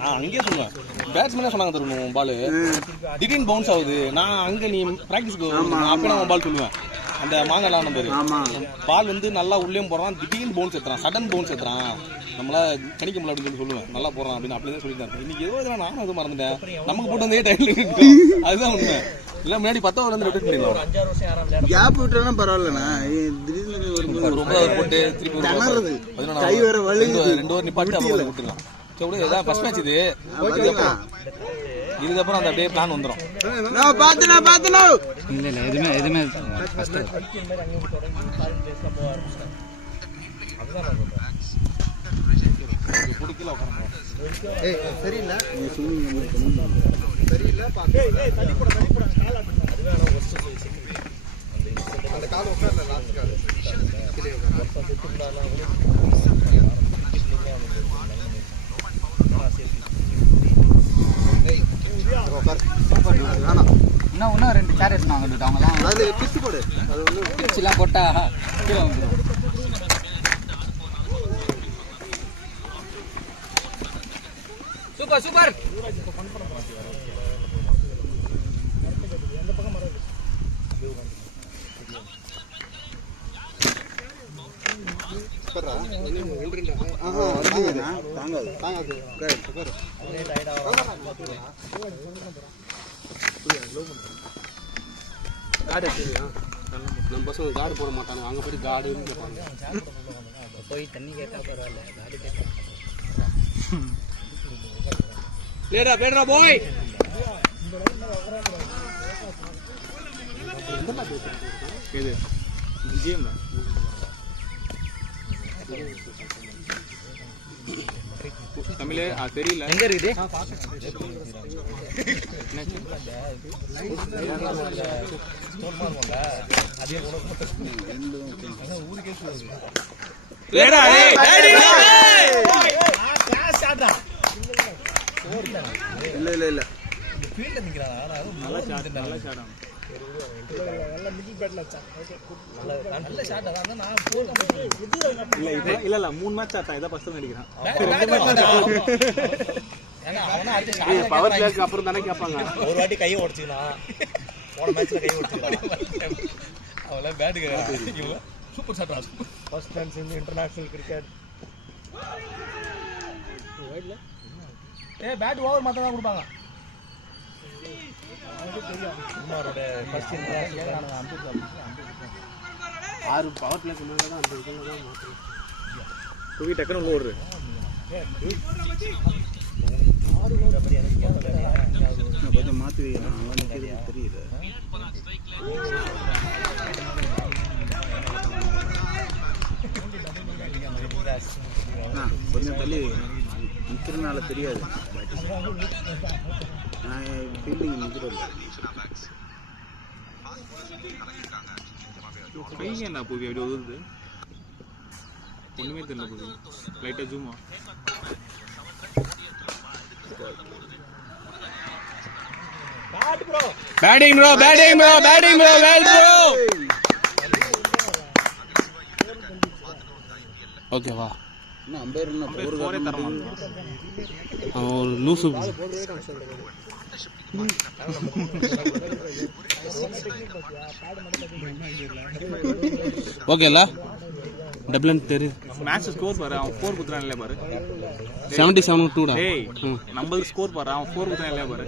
நான் அங்கேயே சொல்லுவேன் பேட்ஸ்மேனே சொன்னாங்க தரணும் பால் திடீர்னு பவுன்ஸ் ஆகுது. நான் அங்கே நீ ப்ராக்டிஸ்க்கு அப்போ நான் பால் சொல்லுவேன். அந்த மாங்கலாம் நம்பர் பால் வந்து நல்லா உள்ளே போடுறான், திடீர்னு பவுன்ஸ் ஏற்றுறான், சடன் பவுன்ஸ் ஏற்றுறான், நம்மளா கணிக்க முடியல அப்படின்னு சொல்லி சொல்லுவேன். நல்லா போடுறான் அப்படின்னு அப்படியே சொல்லிட்டாங்க. இன்னைக்கு ஏதோ நானும் அது மறந்துட்டேன். நமக்கு போட்டு வந்தே டைம் அதுதான் உண்மை. இல்லை முன்னாடி 10 ஓவர்ல ரொட்டேட் பண்ணிடலாம். கேப் விட்டுறா பரவாயில்லண்ணா. திடீர்னு ரொம்ப போட்டு திருப்பி 2 ஓவர் நிப்பாட்டு அப்போ விட்டுலாம். சரி இதான் ஃபர்ஸ்ட் மேட்ச் இது. இதுக்கப்புறம் அந்த அப்படியே பிளான் வந்துடும். இல்லை எதுவுமே சரியில்லை இன்னும் 2 சேர் எடுத்தாங்க. அவங்களாம் பிச்சு போடு. அது வந்து பிச்சுலாம் போட்டா கீழே வந்துடும். Super super. நம்ம பசங்க காடு போட மாட்டாங்க. அங்கே போய் காடுன்னு கேட்பாங்க. போய் தண்ணி கேட்டா பரவாயில்ல, காடு கேட்டா பேடுறா போய். எது விஜயம் தமிழ் தெரியல. எங்க இருக்குது? இல்ல இல்ல 3 மேட்ச் ஆட்டா இதான் ஃபர்ஸ்ட் அடிக்கிறான். பவர் பிளேக்கு அப்புறம் தானே கேட்பாங்க. ஒரு வாட்டி கையை உடைச்சுக்கலாம், போன மேட்ச்ல கையை உடைச்சுக்கலாம். அவெல்லாம் பேட்டுக்கு super shot. First times in international cricket. Bat over மாத்த தான் கொடுப்பாங்க. உமாரோட ஃபர்ஸ்ட் இன்டர்நேஷனல் 6 பவர் பிளேக்கு முன்னாடி தான் அந்த இதுல தான் மாத்துறோம். தூக்கி டக்குனு ஓடுற கொஞ்சம் மாற்றி தெரியுது. கொஞ்சம் தள்ளி நிற்கிறனால தெரியாது. நான் ஃபீல்டிங் நிற்கிறேன். கைங்க என்ன போய் அப்படி உதவுது ஒன்றுமே தெரியல. போகுது லைட்டாக ஜூமா. Batting bro batting bro batting bro well bro. ஓகேவா? இன்னும் அம்பையர் போரே தரமான் ஒரு லூசு. ஓகேல டபுள் தெரியுது. மேட்ச் ஸ்கோர் பாரு. அவன் 4 குத்துறான் இல்லையா பாரு. 77-2 டா. ஏய் நம்ம ஸ்கோர் பாரு. அவன் 4 குத்துறான் இல்லையா பாரு.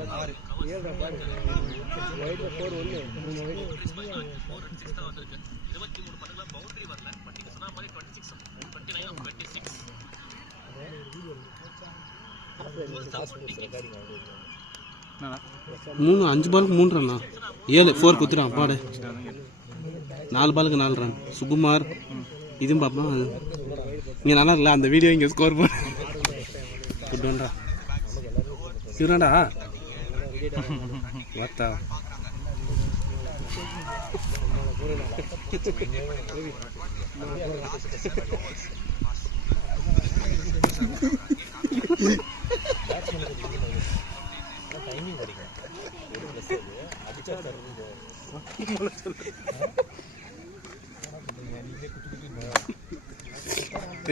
மூணு 5 பாலுக்கு 3 ரன்னா. 7 4 குத்துறான் பாடு. 4 பாலுக்கு 4 ரன். சுகுமார் இதுவும் பார்ப்போம். இங்கே நல்லா இல்லை அந்த வீடியோ இங்கே ஸ்கோர் போடு. குட்டுண்டா இவராண்டா வாத்தா.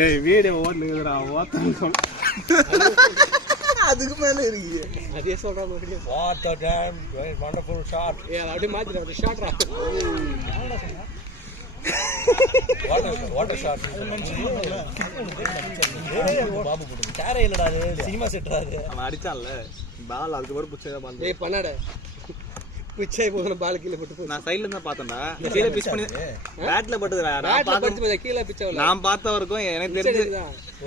ஏய் வீடியோ ஓடுறா ஓட்டான்னு சொல். அதுக்கு மேல இருக்கு. அதே சொல்றா மறுபடியும். What a damn wonderful shot. ஏய் அப்படியே மாத்திர அது ஷாட்ரா. What a shot. பாபு போடு. கேரே இல்லடா அது. சினிமா செட்ரா அது. அவன் அடிச்சான்ல பால் அதுக்கு ஒரு புச்சை தான் பால். ஏய் பண்ணாட. பிச்சை போன பால் கீழ போட்டு. நான் சைடுல இருந்து பார்த்தேன்டா. கீழ பிச் பண்ணி பேட்ல பட்டதுடா. பேட்ல பட்டு கீழ பிச்சை வரல. நான் பார்த்த வரைக்கும் எனக்கு தெரிஞ்சு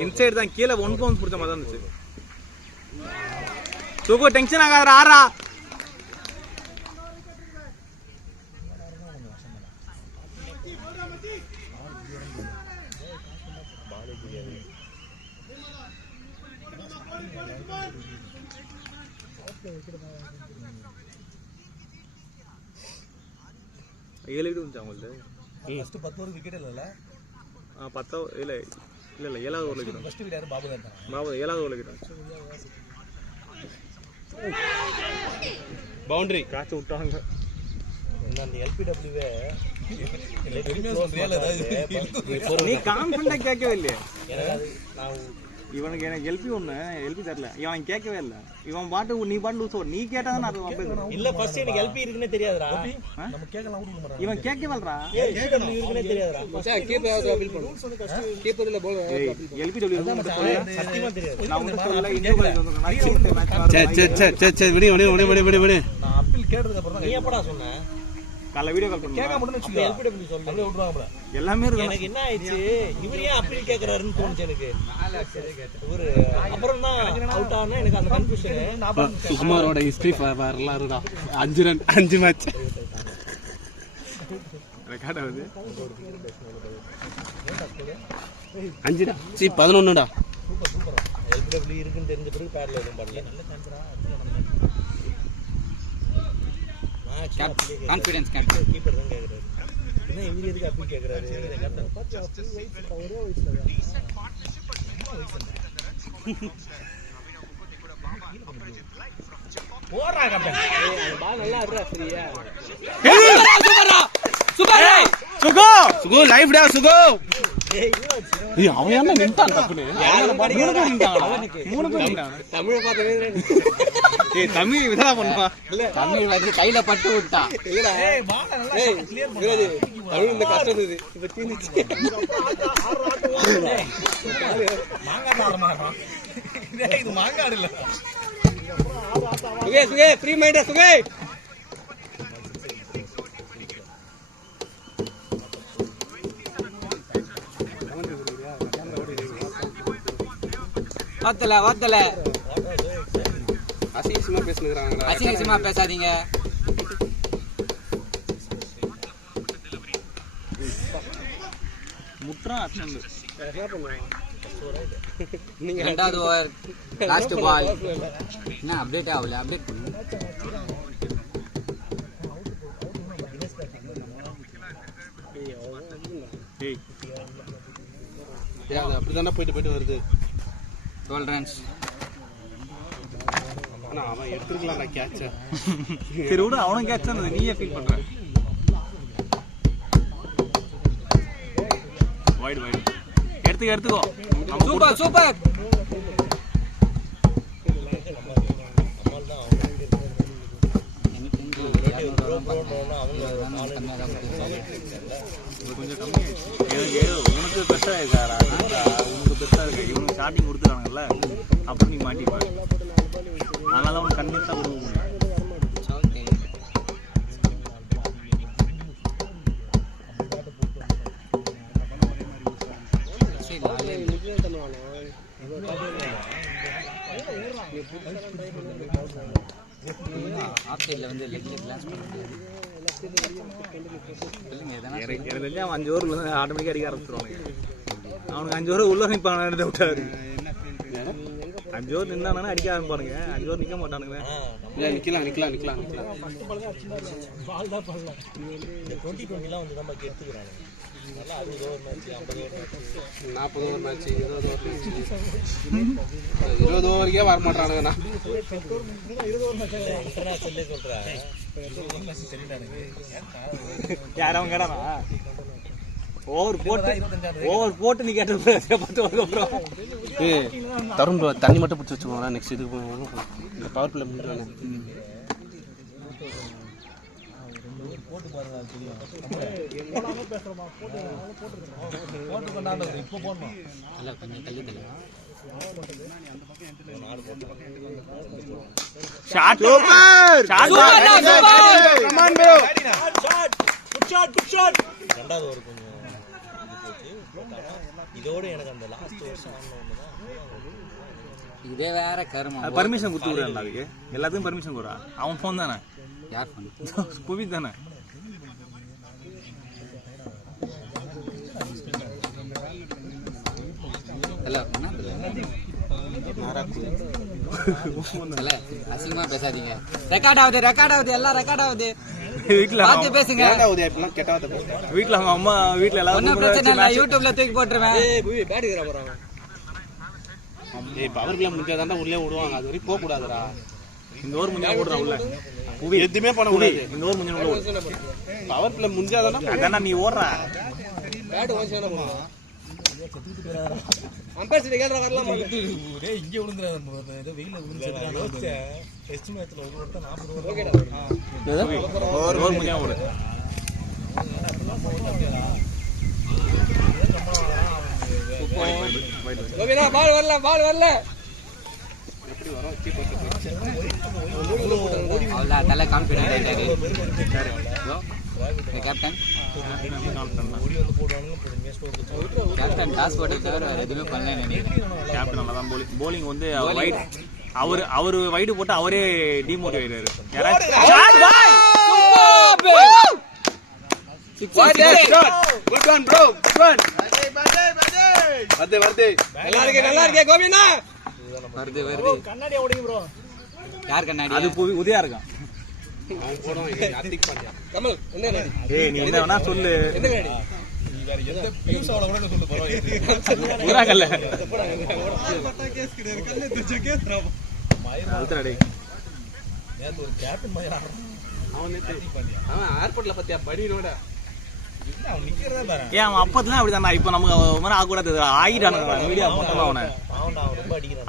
இன்சைடு தான் கீழ 1 பவுன்ஸ் புடிச்ச மாதிரி தான் இருந்துச்சு. சுகு டென்ஷன் ஆகாதடா ஆறா. ஏழு விக்கெட் வந்துச்சு அவங்களுக்கு. ஃபர்ஸ்ட் 10 ஓவர் விக்கெட் இல்லல. 10 இல்ல இல்ல இல்ல 7வது ஓவர் விக்கெட். ஃபர்ஸ்ட் விக்கெட் யாரு பாபு தான். பாபு 7வது ஓவர் விக்கெட். பவுண்டரி காச்சு விட்டாங்க. அந்த எல்பிடபிள்யூவே பெருமையா சொல்றியால நீ கான்ஃபிடன்ட்டா கேட்கவே இல்லையே. நான் இவனுக்கு எனக்கு எல்பி தெரியல. இவன் கேட்கவே இல்லை. இவன் பாட்டு நீ பாட்டு லூசோ நீ கேட்டாதான் நான் இல்ல ஃபர்ஸ்ட் எனக்கு எல்பி இருக்குனே தெரியாதுடா. நம்ம கேக்கலாம் ஊடுக்க மாட்டாங்க. இவன் கேட்கவேல்றா. எல்பிடபிள்யூ இருக்குனே தெரியாதுடா. மச்சான் கீப்பர் யாவது அப்பீல் பண்ணு. கீப்பர்ல போல எல்பிடபிள்யூ சத்தியமா தெரியாது. நான் உனக்கு சொல்ல இந்தியா காலேஜ் சே விடு நான் அப்பீல் கேட்டதுக்கு அப்புறம் தான் நீ எப்படா சொன்ன? காலைல வீடியோ கால் பண்ணி கேட்க மட்டும் வெச்சு எல்பிடபிள்யூ சொல்ல அப்படியே விட்டுறாங்கல. எல்லாமே இருக்கு. எனக்கு என்ன ஆயிடுச்சு இவரே அப்பீல் கேக்குறாருன்னு தோணுச்சு எனக்கு. இவரு அப்புறம் தான் அவுட் ஆனா எனக்கு அந்த கன்ஃபியூஷன். சுகுமாரோட ஹிஸ்டரி வரலாறுடா. 5 ரன் 5 மேட்ச் ரெக்கார்ட் ஆகுது. 5டா சி 11டா. சூப்பர் எல்பிடபிள்யூ இருக்குன்னு தெரிஞ்ச பிறகு பேர்ல எதுவும் பண்ணல. நல்ல சான்ஸ்டா. கான்ஃபிடன்ஸ் கேப்டன் கீப்பர் தான் கேக்குறாரு. என்ன இவரு எதுக்கு அப்பீல் கேக்குறாரு? போறா கேப்டன். ஏய் பால் நல்லா ஆடுறா சரியா. சுகு லைவ்டா சுகு. ஏய் அவன் என்ன நின்னுட்டான் டப்புனே. யாரும் படிக்கறடா. 3 பேர் நின்றாங்க. தமிழ பார்த்தவே ஏய் தமிழ் இதெல்லாம் பண்ணுவா. தமிழ் வந்து கையில பட்டு விட்டான். இல்லடா. ஏய் பால் நல்லா கிளியர் பண்ணு. தமிழ் இந்த கஷ்டம் இது. இப்ப தீந்துச்சு. மாங்காய் ஆடுறாமா? டேய் இது மாங்காய் இல்ல. சுகே ஃப்ரீ மைண்டா சுகே. வாத்தல அசிங்கமா பேசுறாங்கடா. அசிங்கமா பேசாதீங்க. முட்றா ஆப்ஷன். நீங்க ரெண்டாவது ஓவர் லாஸ்ட் பால் என்ன அப்டேட் ஆகல. அப்டேட் பண்ணு. ஏய் அது அப்படிதானே போயிட்டு வருது. 12 ரன்ஸ். ஆனா அவன் எடுத்துக்கலாம்டா கேட்ச. சரி விடு அவனும் கேட்ச் தான் நீயே ஃபீல் பண்ற. வைட் எடுத்துக்கோ. சூப்பர். கொஞ்சம் கம்மி. எனக்கு உனக்கு பெருசா இருக்காரா? உனக்கு பெருசா இருக்கு. இவனுக்கு ஸ்டார்டிங் கொடுத்துருக்காங்கல்ல அப்புறம் நீ மாட்டிப்பாரு. அதனால அவனுக்கு கன்வின்ஸா கொடுக்க முடியும். ஆப்சைட்ல வந்து லெக்ல கிளாஸ் பண்ணுங்க. எனக்கு தெரிஞ்சு அவன் 5 ஓவர்ல இருந்து ஆட்டோமேட்டிக்கா அடிக்க ஆரம்பிச்சிருவானுங்க. அவனுக்கு 5 ஓவர் உள்ள நிற்பானு விட்டாரு. 5 ஓவர் நின்னானா அடிக்க ஆரம்பிப்பானுங்க. 5 ஓவர் நிக்க மாட்டானுங்க. நிக்கலாம். பால் தான் பண்ணலாம். இந்த 2020 வந்து நம்ம எடுத்துக்கறாங்க. நல்லா 60 over match 50 over match 40 over match 20 over match 20 ஓவருக்கே வர மாட்டானுங்கண்ணா. 20 ஓவர் மேட்ச் இன்டர்நேஷனல்ல சொல்றா. 20 ஓவர் மேட்ச் சரிடானுங்க. யார் அவங்க கேடானா? ஓவர் போட்டு நீ கேட்ட அப்புறம் ஏய் தருண் ப்ரோ தண்ணி மட்டும் பிடிச்சி வச்சுக்கோங்களா நெக்ஸ்ட் இதுக்கு போகணும் இந்த பவர் பிளே முடிஞ்சாங்க போட்டு பாருங்க அது தெரியும் போட்டு கொண்டாந்து இப்போ போடணும் இல்ல கொஞ்சம் தள்ளி தள்ளி shot super come on bro good shot ரெண்டாவது ஒரு கொஞ்சம் இதோட எனக்கு அந்த லாஸ்ட் வருஷம் இதே வேற கருமா பர்மிஷன் கொடுத்துறான் அதுக்கு எல்லாத்துக்கும் பர்மிஷன் கொடுறா அவன் ஃபோன் தானே யார் ஃபோன் புவி தானே இல்ல இல்ல அசிங்கமா பேசாதீங்க ரெக்கார்ட் ஆகுது எல்லாம் ரெக்கார்ட் ஆகுது வீட்ல பாத்து பேசுங்க வீட்ல அவங்க அம்மா வீட்ல எல்லாரும் ஒன்னும் பிரச்சனை இல்ல யூடியூப்ல தூக்கி போட்டுருவேன் ஏய் பவர் பிளே முடிஞ்சாதான்டா உள்ளே விடுவாங்க அது வரைக்கும் போக கூடாதுடா இந்த ஓவர் முன்ன ஓடுறா உள்ள எதுவுமே பண்ண கூடாது இந்த ஓவர் முன்ன உள்ள பவர் பிளே முடிஞ்சாதான்டா அதானே நீ ஓடுறா இங்க விழுந்துறாரு வெயில விழுந்து டெஸ்ட் மேட்ச்ல ஒரு 40 ஓவர் முன்ன ஓடு பால் வரல அவ்வளவுதான் தலை கான்ஃபிடென்ட் ஆயிட்டாரு கேப்டன் கேப்டன் டாஸ் போட்டு தவிர வேற எதுவுமே பண்ணல நினைக்கிறேன் கேப்டன் நல்லா தான் போலிங் வந்து அவரு வைடு போட்டு அவரே டிமோட்டிவேட் ஆயிடுறாரு good one bro good one வருது நல்லா இருக்கே கோவிந்தா வருது கண்ணாடியா ஓடிங்க ப்ரோ யார் கண்ணாடி அது உதயா இருக்கான் அவன் போடுவான் ஹார்திக் பாண்டியா கமல் என்ன கண்ணாடி ஏய் நீ என்ன வேணா சொல்லு என்ன கண்ணாடி நீ வேற எந்த பியூஸ் அவள கூட சொல்லு பரவாயில்லை புறாகல்ல கேஸ் கிடையாது கண்ணே திருச்ச கேஸ் நான் அல்ட்ரா டேய் நேத்து ஒரு கேப்டன் மாதிரி அவன் ஏர்போர்ட்ல பத்தியா படினோட ஏன் அவன் அப்பத்துல அப்படிதான்டா இப்ப நமக்கு மாதிரி ஆக கூடாது ஆகிட்டானுங்க வீடியோ போட்டலாம் அவனை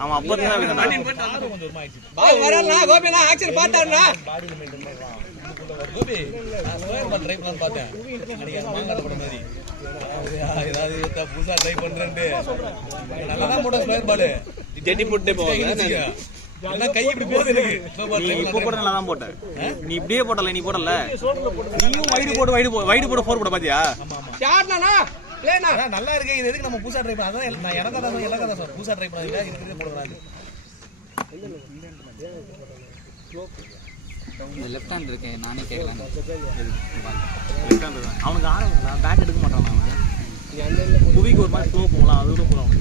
அவன் அப்பத்துல அப்படிதான் பால் வரலனா கோபினா ஆக்சன் பார்த்தாருனா பாடில மெயின்டைன் பண்றான் கோபி நான் ஸ்கொயர் பால் ட்ரை பண்ணலாம்னு பார்த்தேன் அன்னைக்கு அந்த மாங்கால போட மாதிரி ஏதாவது புதுசா ட்ரை பண்றேன்ட்டு நல்லா தான் போட்ட ஸ்கொயர் பால் ஜெட்டி போட்டே போவாங்க என்ன கை இப்படி போகுது எனக்கு இப்போ கூட நல்லா தான் போட்ட நீ இப்படியே போடல நீ போடல நீயும் வைடு போடு ஃபோர் போட பாத்தியா ஷாட்னா ப்ளேனா நல்லா இருக்கு இது எதுக்கு நம்ம புதுசா ட்ரை பண்ண அதான் நான் எனக்கு தான் புதுசா ட்ரை பண்ணாதீங்க இதுக்கு போடுறாங்க இந்த லெஃப்ட் ஹேண்ட் இருக்கு நானே கேட்கலாம் லெஃப்ட் ஹேண்ட் தான் அவனுக்கு ஆரம்பிச்சா பேட் எடுக்க மாட்டான் அவன் புவிக்கு ஒரு மாதிரி ஸ்லோ போகலாம் அது கூட போலாம்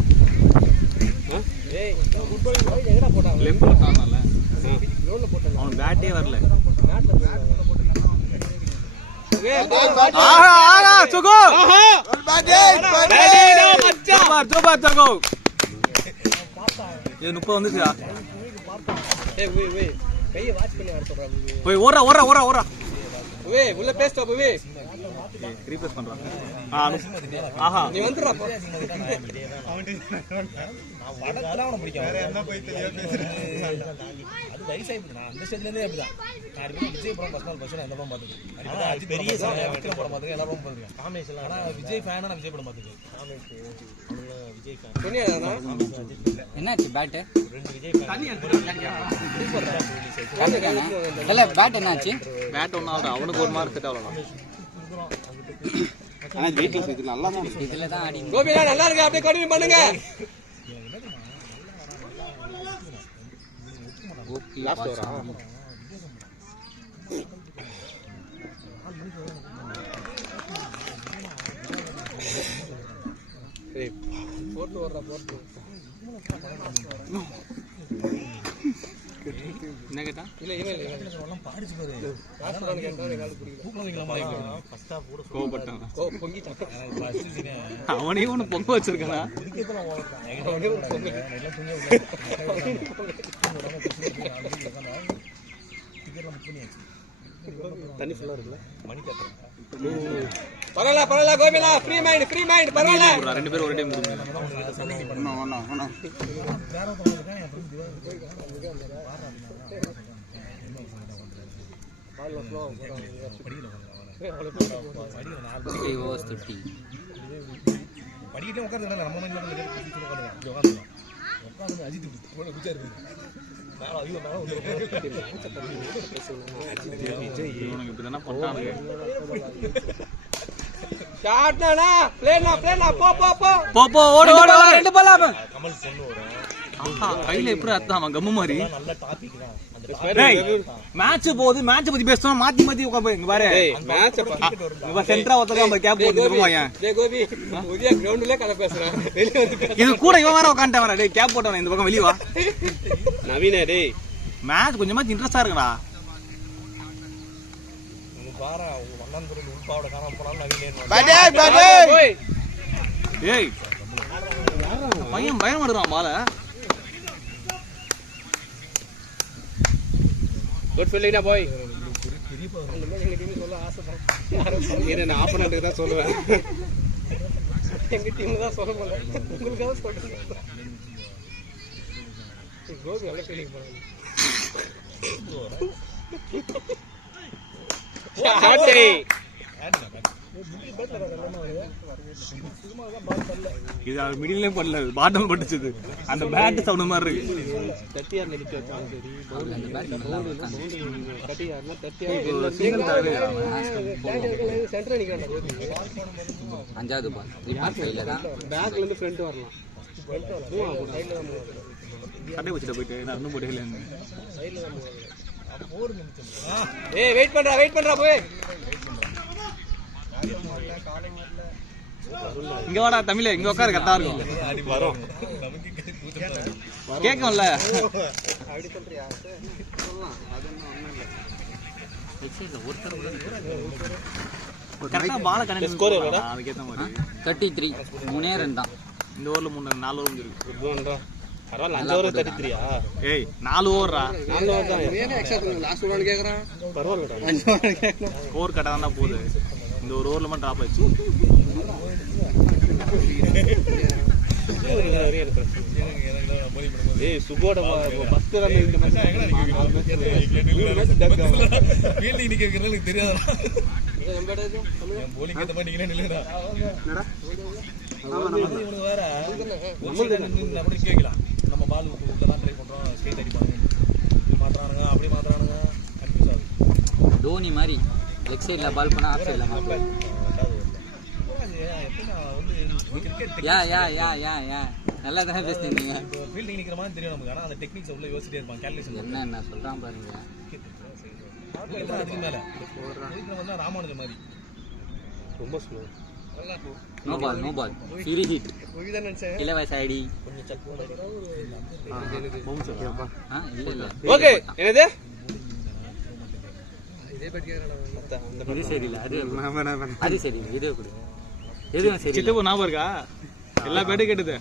லெஃப்ட் போட்டான்ல அவனுக்கு பேட்டே வரல சுகு இது 30 வந்துச்சுடா போய் ஓடுறா உள்ள பேஸ்ட் ரீப்ளேஸ் பண்றான் ஆஹா நீ வந்துடா அவனை பிடிக்கும் வேற என்ன போய் அது வயசாயிடுது நான் அந்த ஸ்டேஜ்ல இருந்தே அப்படிதான் நான் விஜய் படம் பர்சனல் பர்சன் அந்த படம் பார்த்துருக்கேன் பெரிய விக்ரம் படம் பார்த்துருக்கேன் எல்லா படம் பார்த்துருக்கேன் காமேஷ் எல்லாம் ஆனா விஜய் ஃபேனா நான் விஜய் படம் பார்த்துருக்கேன் காமேஷ் விஜய் ஃபேன் என்னாச்சு பேட் ரெண்டு விஜய் ஃபேன் இல்ல பேட் என்னாச்சு பேட் ஒண்ணு அவனுக்கு ஒரு மார்க் செட் ஆகலாம் ஆனா வெயிட்லெஸ் இது நல்லா தான் இதுல தான் ஆடி கோபினா நல்லா இருக்கு அப்படியே கண்டினியூ பண்ணுங்க லாஸ்ட் ஓவரா ஏய் போட்டு வர்றா போட்டு என்ன கேட்டா இல்ல எல்லாம் பாடிச்சு பாரு லாஸ்ட் ரன் கேட்டா கால் புரியல தூக்கம் வைக்கலாமா ஃபர்ஸ்ட் ஹாஃப் கூட கோவப்பட்டான் பொங்கிட்டான் ஃபர்ஸ்ட் சீன் அவனே ஒண்ணு பொங்க வச்சிருக்கானா இதுக்கேதான் ஓவர்ட்டான் அவனே ஒரு பொங்கி எல்லாம் தூங்க தண்ணி ஃபுல்லா இருக்குல்ல மணி கட்டுறேன் பரவாயில்ல கோபிலா ஃப்ரீ மைண்ட் பரவாயில்ல. ரெண்டு பேரும் ஒரு டைம் கொடுங்க. ஒன்றும் படிக்கிட்டே உட்காந்து நம்ம உட்காந்து அஜித் குச்சாரு ஷாட்னா பிளேனா போ ஓடு ரெண்டு பால் கமல் பொண்ணு வரும். கையில எப்படி அத்தான் அவன் கம்மு மாதிரி. நல்ல டாபிக் தான். அந்த மேட்ச் பத்தி பேசணும் மாத்தி உட்காந்து இங்க பாரு. மேட்ச் சென்டரா ஒருத்தர் கேப் போட்டு டேய் கோபி புதிய கிரவுண்ட்லயே கதை பேசுறான். வெளிய வந்து இது கூட இவன் வேற உட்காந்துட்டான் வர. டேய் கேப் போட்டவன் இந்த பக்கம் வெளிய வா. நவீன டேய் மேட்ச் கொஞ்சமா இன்ட்ரெஸ்டா இருக்குடா. பாரா உங்க வண்ணாந்துறையில் உள்பாவோட காணாம போனாலும் நவீனேன் ஏய் பையன் பயம் வருவான் பால. குட் ஃபீல்டிங்னா போய் எங்க டீம் சொல்ல ஆசைப்படுறேன். நான் ஆப்போனன்ட்க்கு தான் சொல்லுவேன். எங்க டீம் தான் சொல்ல போறேன். உங்களுக்காக சொல்றேன். கோபி நல்ல ஃபீலிங் போறாங்க. இது மிடில்லே பண்ணல பாட்டம் பட்டுச்சு. அந்த பேட் சவுண்ட் மாதிரி இருக்கு. 30 நிக்க வச்சாலும் சரி அந்த பேட் நல்லா உட்கார்ந்து 30 சென்டர் நிக்கறானே கோபி. அஞ்சாவது பால் ரிப்போர்ட் ஃபைல்ல தான் பேக்ல இருந்து ஃப்ரண்ட் வரலாம். கட்டை வச்சுட்டு போயிட்டு நான் இன்னும் போடல. ஏய் வெயிட் பண்றா போய். இங்க வாடா தமிழே, இங்க உட்காரு கரெக்டா இருக்கும். வரோம் கேக்கும்ல. அப்படி சொல்றியா? சொல்லலாம். அதெல்லாம் ஒண்ணும் இல்ல. எக்ஸைட்ல ஒருத்தர் கரெக்டா பால கனெக்ட் ஸ்கோர் எவ்வளவுடா? அதுக்கு ஏத்த மாதிரி 33 மூணே ரன் தான். இந்த ஓவர்ல 4 ஓவர் இருக்கு. குட்போன்டா பரவாயில்ல 5 ஓவர் 33யா? ஏய் 4 ஓவர்ரா. 4 ஓவர் தான். ஏன் எக்ஸ்ட்ரா பண்ணு லாஸ்ட் ஓவர் கேக்குறான். பரவாயில்லடா 5 ஓவர் கேக்குறான். ஸ்கோர் கரெக்டா தான் போகுது. இந்த ஒரு ஓவர்ல மட்டும் டிராப் ஆயிடுச்சு. ஏய் சுகோட ஃபர்ஸ்ட் ரன் இந்த மேட்ச் ஃபீல்டிங் நிக்க வைக்கிறது எனக்கு தெரியாதுடா. நம்மடது போலிங் ஏத்த மாதிரி நீங்களே நில்லுடா. என்னடா இவனுக்கு வேற நம்ம அப்படி கேட்கலாம். நம்ம பால் உள்ள தான் ட்ரை பண்றோம். ஸ்ட்ரைட் அடிப்பாங்க. இப்படி மாத்துறானுங்க அப்படி மாத்துறானுங்க. கன்ஃபியூஸ் ஆகுது. டோனி மாதிரி லெக் சைடுல பால் பண்ணா ஆஃப் சைடுல மாத்துவாங்க. யா நல்லா தானே பேசுறீங்க. ஃபீல்டிங் நிக்கிற மாதிரி தெரியும் நமக்கு. ஆனா அந்த டெக்னிக்ஸ் உள்ள யோசிச்சிட்டே இருப்பாங்க. கால்குலேஷன் என்ன சொல்றான் பாருங்க. அதுக்கு மேல வந்து ராமானுஜ மாதிரி ரொம்ப slow. No ball free hit உயிதான் நினைச்சேன். இலவச ஐடி கொஞ்சம் செக் பண்ணி இல்ல ஓகே என்னது இதே பத்தி கேக்குறானே. இது சரியில்லை. அது சரியில்லை. இது கொடு. எதுவும் சரியில்லை. சித்தப்ப ஞாபகம் இருக்கா? எல்லா பேட்டும் கேட்டது.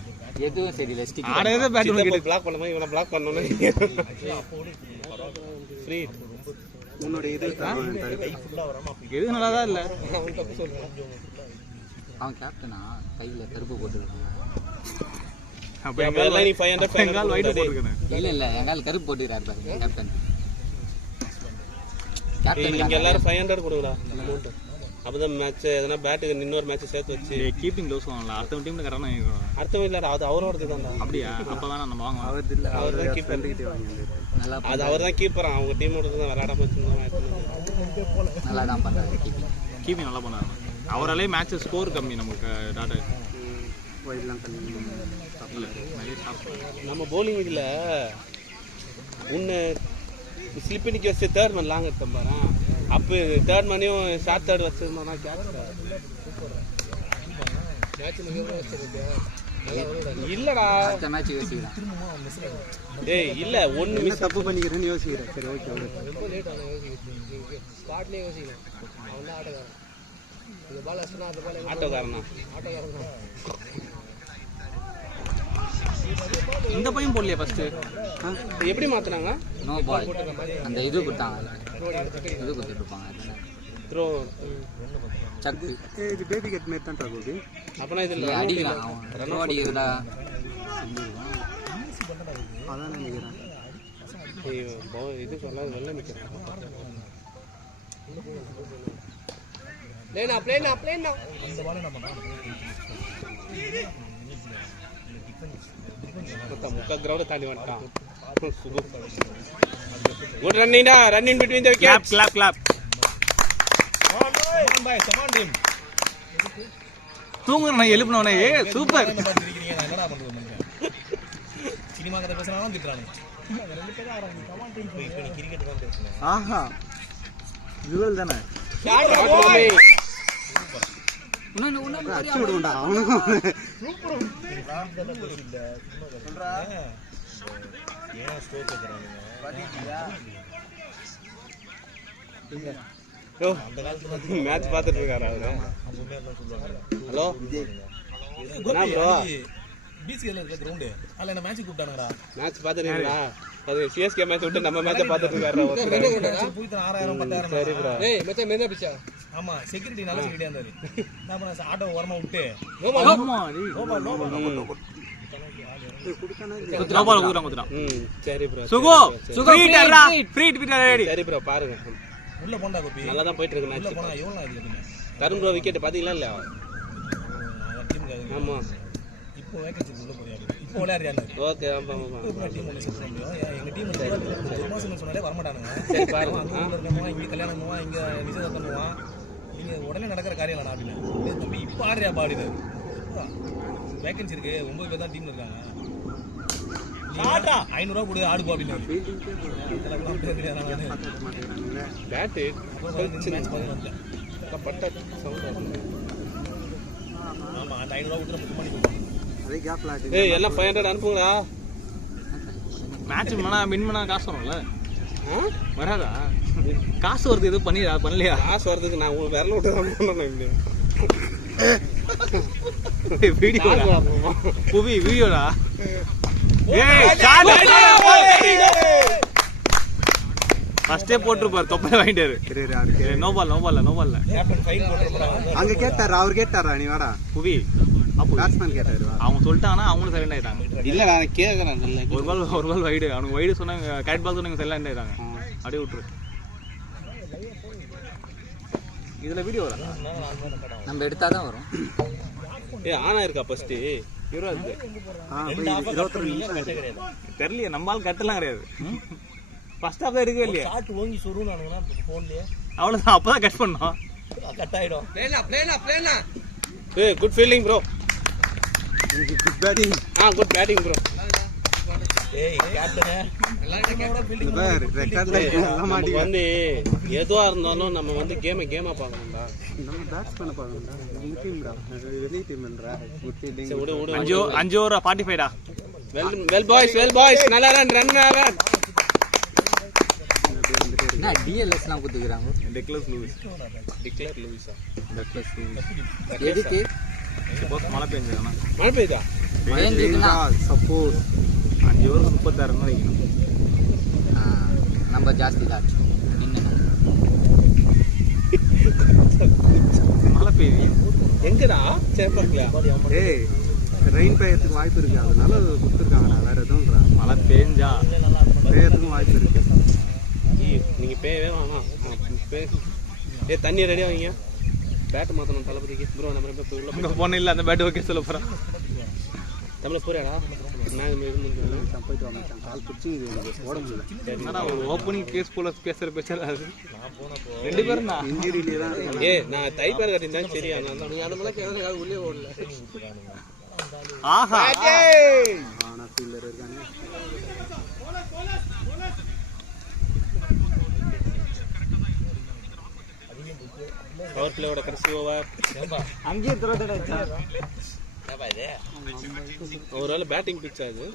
எதுவும் சரியில்லை. ஸ்டிக் ஆடவே பேட் கேட்டது. பிளாக் பண்ணாம இவனை பிளாக் பண்ணனும். ஃப்ரீ உன்னோட இது எது நல்லாதான் இல்ல. அவன் தப்பு சொல்றான். அவன் கேப்டனா கையில கருப்பு போட்டுருக்காங்க. அப்ப எல்லாம் நீ 500 எங்கால் வைட் போட்டுருக்கேன். இல்ல எங்கால் கருப்பு போட்டுறாரு பாருங்க கேப்டன். நீங்க எல்லாரும் 500 கொடுங்கடா அமௌண்ட். அப்பதான் மேட்ச் எதனா பேட்டுக்கு இன்னொரு மேட்ச் சேர்த்து வச்சு கீப்பிங் க்ளோஸ் வாங்கலாம். அடுத்த டீம்ல கரெக்டா வாங்கிக்கலாம். அர்த்தம் இல்ல அது அவரோடது தான்டா. அப்படியா? அப்ப வேணா நம்ம வாங்கலாம். அவர் தான் கீப்பர். நல்லா அது அவர் தான் கீப்பர். அவங்க டீமோட தான் விளையாடாம வச்சிருந்தாங்க. நல்லா தான் பண்றாரு கீப்பிங். கீப்பிங் நல்லா பண்ணாரு. அவராலே மேட்ச் ஸ்கோர் கம்மி நமக்கு டாடா. இல்ல நிறைய நம்ம bowling இதுல உன்ன ஸ்லிப் நிக்க வச்சு தேர்ட் மேன் லாங் எடுத்தோம் பாரு. அப்ப தேர்ட் மேனையும் ஷார்ட் தேர்ட் வச்சிருந்தோம்னா கேட்ச் மேட்ச் முக்கியமா வச்சிருக்கு. இல்லடா. அடுத்த மேட்ச் யோசிக்கலாம். டேய் இல்ல ஒன்னு மிஸ் தப்பு பண்ணிக்கிறேன்னு யோசிக்கிறேன். சரி ஓகே ரொம்ப லேட் ஆன யோசிக்கிறேன். ஸ்பாட்லயே யோசிக்கிறேன். அவன் தான் ஆட்டக்காரன். இந்த பால் அஸ்னா அந்த பால் ஆட்டோக்காரனா ஆட்டக்காரன் தான். இந்த பையன் போடலையா ஃபர்ஸ்ட்? எப்படி மாத்துறாங்க? நோ பால் அந்த இது கொடுத்தாங்க. இது கொடுத்துட்டு இருப்பாங்க. த்ரோ சக்கு இது பேபி கட் மாதிரி தான் கோபி. அப்பனா இது இல்ல அடிக்கலாம் ரன் அடிக்கிறதா அதான் நினைக்கிறேன். இது சொல்லாது வெள்ள நிக்கிறேன். பிளேனா முக்கா கிரவுண்ட் தாண்டி வந்துட்டான். குட் ரன்னிங் டா, run in between the wickets. Clap come on team. தூங்குறேன் எழுப்பினவனே சூப்பர். என்னடா பண்றது மனுஷன்? சினிமா கதை பேசுறானோ திட்டுறானே. ரெண்டு பேரும் ஆறாங்க. come on team. இப்போ நீ கிரிக்கெட் தான் பேசுறேன். ஆஹா ஜுவல் தானே அடிச்சு விடுவோம்டா அவனும். ஏன் ஸ்டோர் கேக்குறானுங்க? மேட்ச் பார்த்துட்டு இருக்காரு அவரு. ஹலோ என்ன ப்ரோ பிசிஎல்ல இருக்க கிரவுண்ட் அதுல என்ன மேட்ச் கூப்பிட்டானுங்கடா. மேட்ச் பார்த்துருக்கீங்களா? அது சிஎஸ்கே மேட்ச் விட்டு நம்ம மேட்சை பார்த்துட்டு இருக்காரு. போய் 6000 10000. சரி ப்ரோ. ஏய் மச்சான் மெந்த பிச்சா ஆமா செக்யூரிட்டி நல்ல செக்யூரிட்டியா இருந்தாரு. நான் பண்ண ஆட்டோ ஓரமா விட்டு சரி ப்ரோ. சுகு ஃப்ரீ ரெடி. சரி ப்ரோ பாருங்க. உள்ள போண்டா கோபி. நல்லா தான் போயிட்டு இருக்கு உள்ள மேட்ச். போனா எவ்வளவு இது அப்படினா தருண் ப்ரோ விக்கெட் பாத்தீங்களா இல்லையா? டீமுக்கு ஆமா இப்போ வேகன்சி உள்ள போறியா? இப்போ விளையாடுறியான்னு. ஓகே ஆமா ஆமா. இப்போ டீம் ஒன்னு செட் பண்ண முடியும். எங்க டீம் ஒரு மாசம் சொன்னாலே வர மாட்டானுங்க. சரி பாருங்க. அங்க ஊர்ல இருக்கவங்க இங்க கல்யாணம் பண்ணுவா இங்க நிச்சயம் பண்ணுவா. நீங்க உடனே நடக்கிற காரியம் இல்ல அப்படின்னு. தம்பி இப்போ ஆடுறியா பாடிது. வேகன்சி இருக்கு 9 பேர் தான் டீம்ல இருக்காங்க. 500 ரூபாய் கொடு ஆடு போ அப்படின்னு. பேட் மேட்ச் பாருங்க. பட்ட சவுண்ட். ஆமா அந்த 500 ரூபாய் கொடுத்து புக் பண்ணி கொடுப்பாங்க. அதே கேப்ல ஏய் எல்லாம் 500 அனுப்புங்கடா. மேட்ச் வின் பண்ணா காசு வரும்ல? வராதா? காசு வருது எதுவும் பண்ணலையா? காசு வரதுக்கு நான் உங்களுக்கு விரல விட்டு தான் பண்ணணும். வீடியோ புவி வீடியோடா. ஃபர்ஸ்டே போட்டுருப்பாரு தொப்பை வாங்கிட்டாரு. No ball. கேப்டன் ஃபைன் போட்டுறாங்க. அங்க கேட்டாரா அவர் கேட்டாரா நீ வாடா புவி அப்போ பேட்ஸ்மேன் கேட்டாரு அவங்க சொல்லிட்டாங்கன்னா அவங்களும் சைலண்ட் ஆயிட்டாங்க. இல்ல நான் கேக்குறேன். ஒரு பால் வைடு அவனுக்கு வைடு சொன்னாங்க. கரெக்ட் பால் சொன்னாங்க சைலண்ட் ஆயிட்டாங்க. அப்படியே விட்டுரு. இதுல வீடியோ வரா நம்ம எடுத்தாதான் வரும். ஏய் ஆனா இருக்கா ஃபர்ஸ்ட் 20 22 நிமிஷம் தெரியலையே. நம்மால் கட்டெல்லாம் கிடையாது. ஃபர்ஸ்ட் ஹாஃப் தான் இருக்கவே இல்லையா? ஷாட் ஓங்கி சொருனானுனா போன்லயே அவ்வளவுதான். அப்பதான் கட் பண்ணோம். கட் ஆயிடும். பிளேனா ஏய் good fielding bro. Good batting. Good batting bro. ஏய் கேப்டனே என்னோட ஃபீல்டிங் ரெக்கார்ட்ல எல்லாம் நமக்கு மாட்டி வந்து எதுவா இருந்தாலும் நம்ம வந்து கேமா பார்க்கணும்டா. நம்ம பேட்ஸ் பண்ண பாக்கணும்டா. முக்கியம்டா. வெளி டீம்ன்றா. Good fielding. சரி விடு 5 ஓவர் 45டா. வெல் பாய்ஸ் நல்லா ரன். என்ன டிஎல்எஸ்லாம் குத்துக்கிறாங்க. டெக்லஸ் லூயிஸ். Declare Louisa? எதுக்கு சப்போஸ் மழை பெஞ்சதுன்னா மழை பெய்தா? மழை சப்போஸ் 5 ஓவர் 36 ரன் வைக்கணும். நம்ம ஜாஸ்தி தான் மழை பெய்யுது எங்கடா சேம்பர்ல? ஏய் ரெயின் பெய்யறதுக்கு வாய்ப்பு இருக்கு. அதனால கொடுத்துருக்காங்கடா. வேற எதுவும்ன்றா. மழை பெஞ்சா பெய்யறதுக்கும் வாய்ப்பு இருக்கு. நீங்க பேவே வாங்க. ஏய் தண்ணி ரெடியா வைங்க. பேட் மாத்தணும் தளபதிக்கு. ப்ரோ நம்ம போய் உள்ள அங்க போன இல்ல அந்த பேட் ஓகே சொல்ல போறேன். தமிழ போறடா. நான் இருந்தேன். போயிட்டு வாங்க. கால் பிடிச்சி ஓட முடியல. என்னடா ஒரு ஓப்பனிங் கேஸ் போல பேசுற அது. ரெண்டு பேரும் தான் இன்ஜுரியிலே தான். ஏய் நான் டைப்பர் கட்டிட்டேன். சரி அதனால தான். நீ அந்த மாதிரி கேவல உள்ளே ஓடல. ஆஹா ஆனா ஃபீல்டர் இருக்கானே. பவர் பிளேயோட கடைசி ஓவர். அங்கேயே துரத்தடா சார். ஏப்பா இது ஒருவேளை பேட்டிங் பிச்சா இது?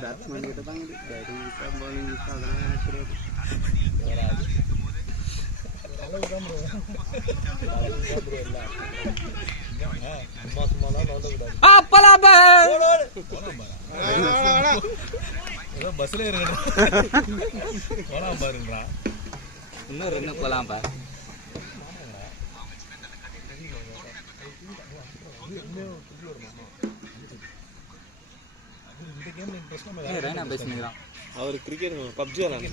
பேட்ஸ்மேன் கிட்ட தான் பேட்டிங் பவுலிங் அதெல்லாம் தெரியாது. ஏதோ பஸ்ல இருக்கு பாருங்கடா. இன்னும் 2 போலாம் பா. ரெய்னா பேசினுக்கிறான். அவர் கிரிக்கெட் பப்ஜி விளாடுறாங்க.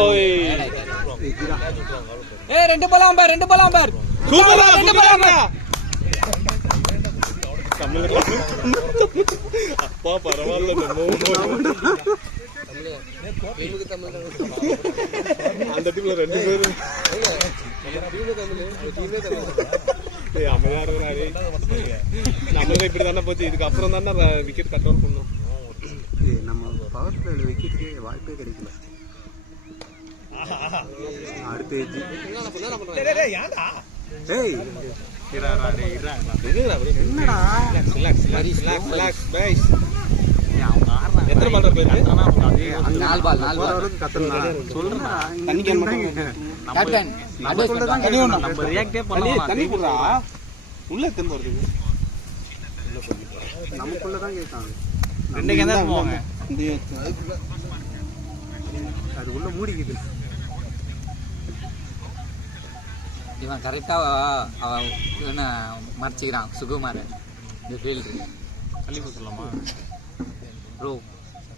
ஓய் 2 போலாம் பார், 2 போலாம் பார். சூப்பரா 2 போலாம் பார். அப்பா பரவாயில்ல. அந்த டீம்ல 2 பேர் அமைதியா இருக்கிறாரு. நம்மளும் இப்படி தானே போச்சு. இதுக்கு அப்புறம் தானே விக்கெட் கண்ட்ரோல் பண்ணும். நம்ம பவர் பிளேல விக்கெட்டுக்கு வாய்ப்பே கிடைக்கல. அடுத்து ஏய் என்னடா எத்தனை பால் பேரு? 4 பால் 4 பால். கத்தனா சொல்றா தண்ணி கேன் மட்டும் கேப்டன் நமக்குள்ள தான் நம்ம ரியாக்டே பண்ணலாம். தண்ணி குடுறா. உள்ள எத்தனை வருது? நமக்குள்ள தான் கேட்காங்க. 2 கேன் தான் போவாங்க. அது உள்ள மூடிக்குது. இவன் கரெக்டா இவனை மறைச்சிக்கிறான் சுகுமார. இந்த ஃபீல்டு தள்ளி போட்டுலாமா? ப்ரோ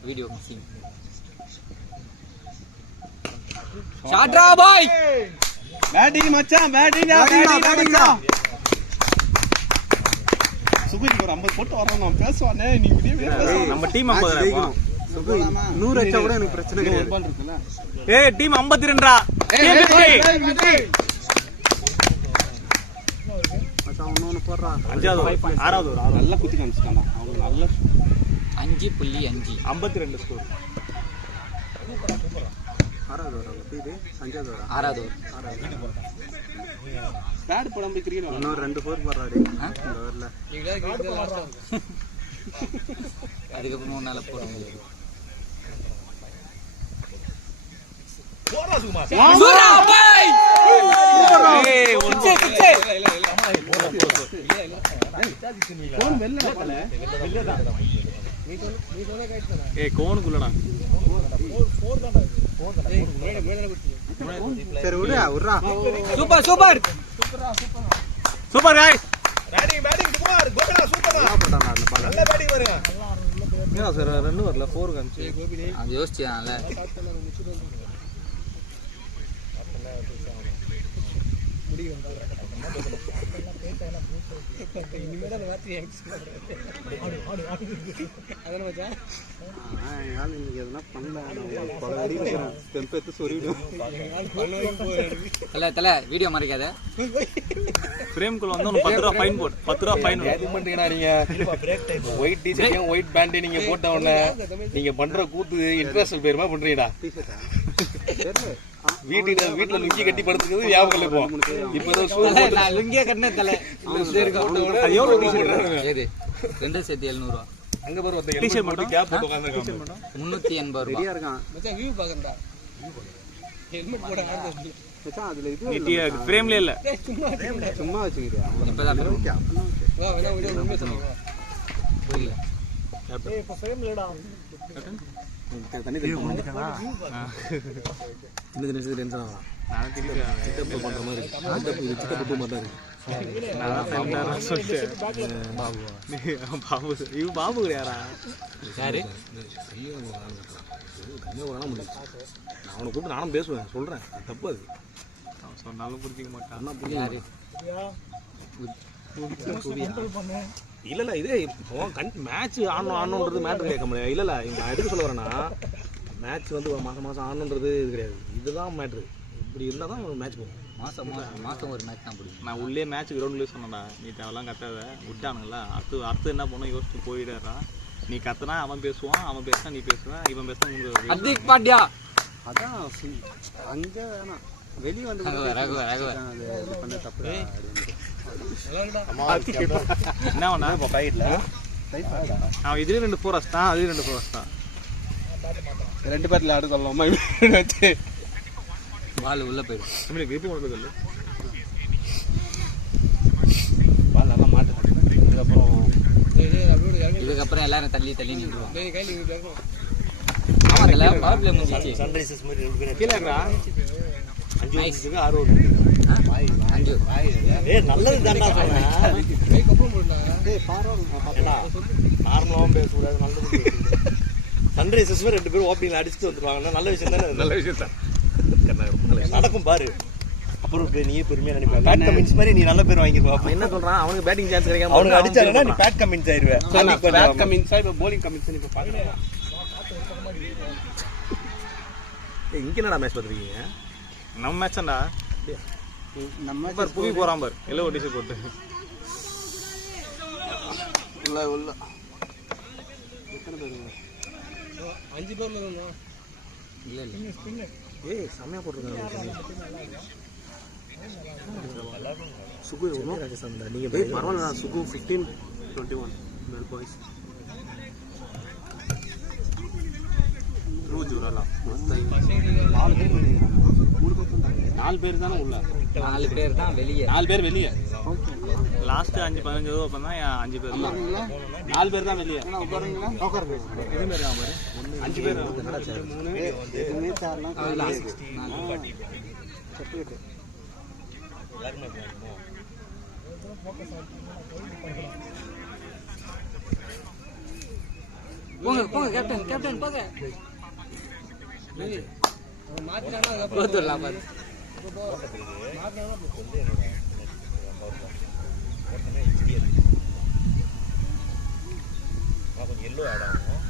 வீடியோ மிஸ்ஸிங். ஷாட்ரா பாய். பேட்டிங் மச்சான், பேட்டிங்கா மச்சான். சுகுஜி ஒரு 50 போட்டு வரணும். நான் பேசுவானே, நீ வெளியே பேசு. நம்ம டீம் 50 ஜெயிக்கணும். 100 அடிச்சா கூட எனக்கு பிரச்சனை கிடையாது. பால் இருக்குல. ஏய் டீம் 52டா. டீம் 50. மச்சான் இன்னொன்னு போடுறா. 5வது 6வது நல்லா குத்தி காமிச்சிட்டாங்க. அவங்க நல்ல 5.5 52 ஸ்கோர். 6வது வராங்க. இது 5வது வரா. 6வது. பேட் போடாம போய் கிரிக்கெட் இன்னொரு 2 4 போடுறாடி. இந்த வரல. அதுக்கப்புறம் உன்னால போட முடியாது. சூரா பாய். ஏய் ஒன்சே கோன் வெல்ல பால வெல்லடா. ஏய் கோனுக்குள்ளடா. சரி விடுறா. Super super super guys. Batting Kumar Gopinath super தான். போட்டானா அந்த பால். நல்ல பேட்டிங் வருங்க. என்ன சார் ரன் வரல 4 காமிச்சு. அது யோசிச்சான்ல. இன்னைக்கு எதுனா பண்ணல. பல அடி வைக்கிறேன். டெம்ப் எடுத்து சொருவிடும். தல வீடியோ மறைக்காத. ஃப்ரேம் குள்ள வந்து 10 ரூபாய் ஃபைன் போடு. 10 ரூபாய் ஃபைன். இது பண்றீங்கடா நீங்க. ஒயிட் டி-ஷர்ட்டையும் ஒயிட் பேண்ட் நீங்க போட்ட உடனே நீங்க பண்ற கூத்து இன்டர்நேஷனல் பேருமா பண்றீங்கடா. வீட்டுல லுங்கி கட்டி படுத்துக்கிறது ஞாபகம் இல்ல. இப்போ ஏதோ நான் லுங்கியே கட்டின தல. எவ்வளவு டி-ஷர்ட் ஏது 2 சேர்த்து 700 ரூபாய். அங்க பாரு ஒருத்தன் டி-ஷர்ட் மட்டும் கேப் போட்டு உட்கார்ந்திருக்கான். 380 ரூபாய். ரெடியா இருக்கான். மச்சான் வியூ பாக்கறடா. ஹெல்மெட் போட ஆடுது. மச்சான் அதுல இது நீட்டியா ஃப்ரேம்ல இல்ல. சும்மா வச்சுக்கிறியா? இப்பதான் ஓகே அப்பனா ஓகே. வா வேணா வீடியோ உண்மை சொல்லுங்க. புரியல. தண்ணி தெளிக்கணும். இந்த நிமிஷத்துல டென்ஷன் ஆகலாம். நான் திருப்பி சித்தப்பு பண்ற மாதிரி இருக்கு. சித்தப்பு டூ மாதிரி இருக்கு. நான் சொல்லிட்டேன். பாபு இவ பாபு யாரா? யாரு? அவனை கூப்பிட்டு நானும் பேசுவேன் சொல்றேன். தப்பு அது. அவன் சொன்னாலும் புரிஞ்சிக்க மாட்டான். யாரு? இல்ல இதே மேட்ச் ஆடணுன்றது மேட்டர் கேட்க முடியாது. இல்ல நான் எதுக்கு சொல்ல வரேன்னா மேட்ச் வந்து மாசம் ஆடணுன்றது இது கிடையாது. இதுதான் மேட்ரு. இப்படி இருந்தால் தான் மேட்ச் போகும். மாசம் ஒரு மேட்ச் தான் பிடிக்கும். நான் உள்ளே மேட்ச் கிரவுண்ட்லேயே சொன்னேன்டா. நீ தேவையெல்லாம் கத்தாத விட்டானுங்களா. அடுத்து என்ன பண்ண யோசிச்சு போயிடுறா. நீ கத்துனா அவன் பேசுவான், அவன் பேசினா நீ பேசுவேன், இவன் பேசினா உங்களுக்கு ஹர்திக் பாண்டியா. அதான் அங்க வேணாம். வெளிய வந்து ரகு அது இது பண்ண தப்பு. என்ன ஒண்ணா இப்போ ஃபைட்ல அவன் இதுல 2 4 அஸ்தான், அதுல 2 4 அஸ்தான். 2 பேர்ல ஆடு சொல்லலாமா வச்சு பால் உள்ள போயிடும். நம்மளுக்கு கிரிப் கொண்டு வரல. பால் நல்லா மாட்டு. இதுக்கப்புறம் இதுக்கப்புறம் எல்லாரும் தள்ளி நின்றுவாங்க. கையில ஆமாம்ல பவர் பிளே முடிஞ்சிச்சு. சன்ரைசர்ஸ் மாதிரி 2 பேர் கீழே இருக்கா 5 Nice. ஓவருக்கு 6 ஓவர். அஞ்சு ஏய் நல்லது தான்டா சொன்னேன். பைக் அப்புறம் போடுடா. ஏடா நார்மலாவும் பேசக்கூடாது நல்லது. சன்ரைசர்ஸ் மாதிரி 2 பேரும் ஓப்பனிங்ல அடிச்சுட்டு வந்துருவாங்க. நல்ல விஷயம் தானே. நல்ல விஷயம் தான். நடக்கும் பாரு. அப்புறம் நீயே பெருமையா நினைப்ப. பேட் கமின்ஸ் மாதிரி நீ நல்ல பேர் வாங்கிருவா. அவன் என்ன சொல்றான், அவனுக்கு பேட்டிங் சான்ஸ் கிடைக்காம அவனுக்கு அடிச்சாங்கன்னா நீ பேட் கமின்ஸ் ஆயிருவே. பேட் கமின்ஸா இப்போ போலிங் கமின்ஸ் இப்போ பார்க்குறேன். இங்க என்னடா மேட்ச் பார்த்துருக்கீங்க? நம்ம மேட்ச்டா நம்ம புவி போறான் பாரு எல்லோ டிஷர்ட் போட்டு உள்ள உள்ள 5 பேர்ல இருந்தோம். இல்ல இல்ல ஏய் செமையா போட்டுருக்காங்க. சுகு எவ்வளோ ராஜஸ்தான் தான் நீங்க போய் பரவாயில்ல. சுகு 15-21 வெல் பாய்ஸ் ரோஜ் வரலாம். 4 பேர் தானே உள்ள. 4 பேர் தான் வெளியே. 4 பேர் வெளியே. லாஸ்ட் 5-15 ஓவர் தான் 5 பேர் 4 பேர் தான் வெளியே. 5 பேர் போங்க போங்க கேப்டன் கேப்டன் போங்க. மாத்தினானா அதுக்கு போதுடலாம் பாரு. கொஞ்சம் எல்லோ ஆட் ஆகும்.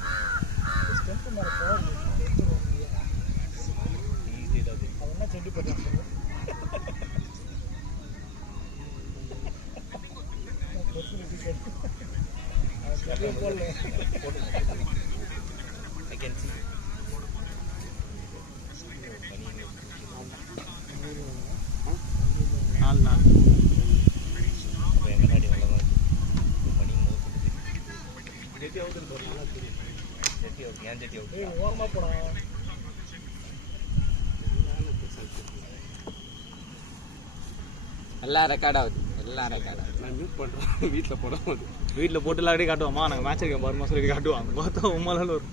எல்லாம் ரெக்கார்ட் ஆகுது. எல்லாம் ரெக்கார்ட் ஆகுது. நான் மியூட் பண்றேன். வீட்டில் போடும்போது வீட்டில் போட்டு எல்லாரும் காட்டுவோமா நாங்கள் மேட்ச் இருக்க பாருமா சொல்லி காட்டுவோம். பார்த்தா உண்மையில வரும்.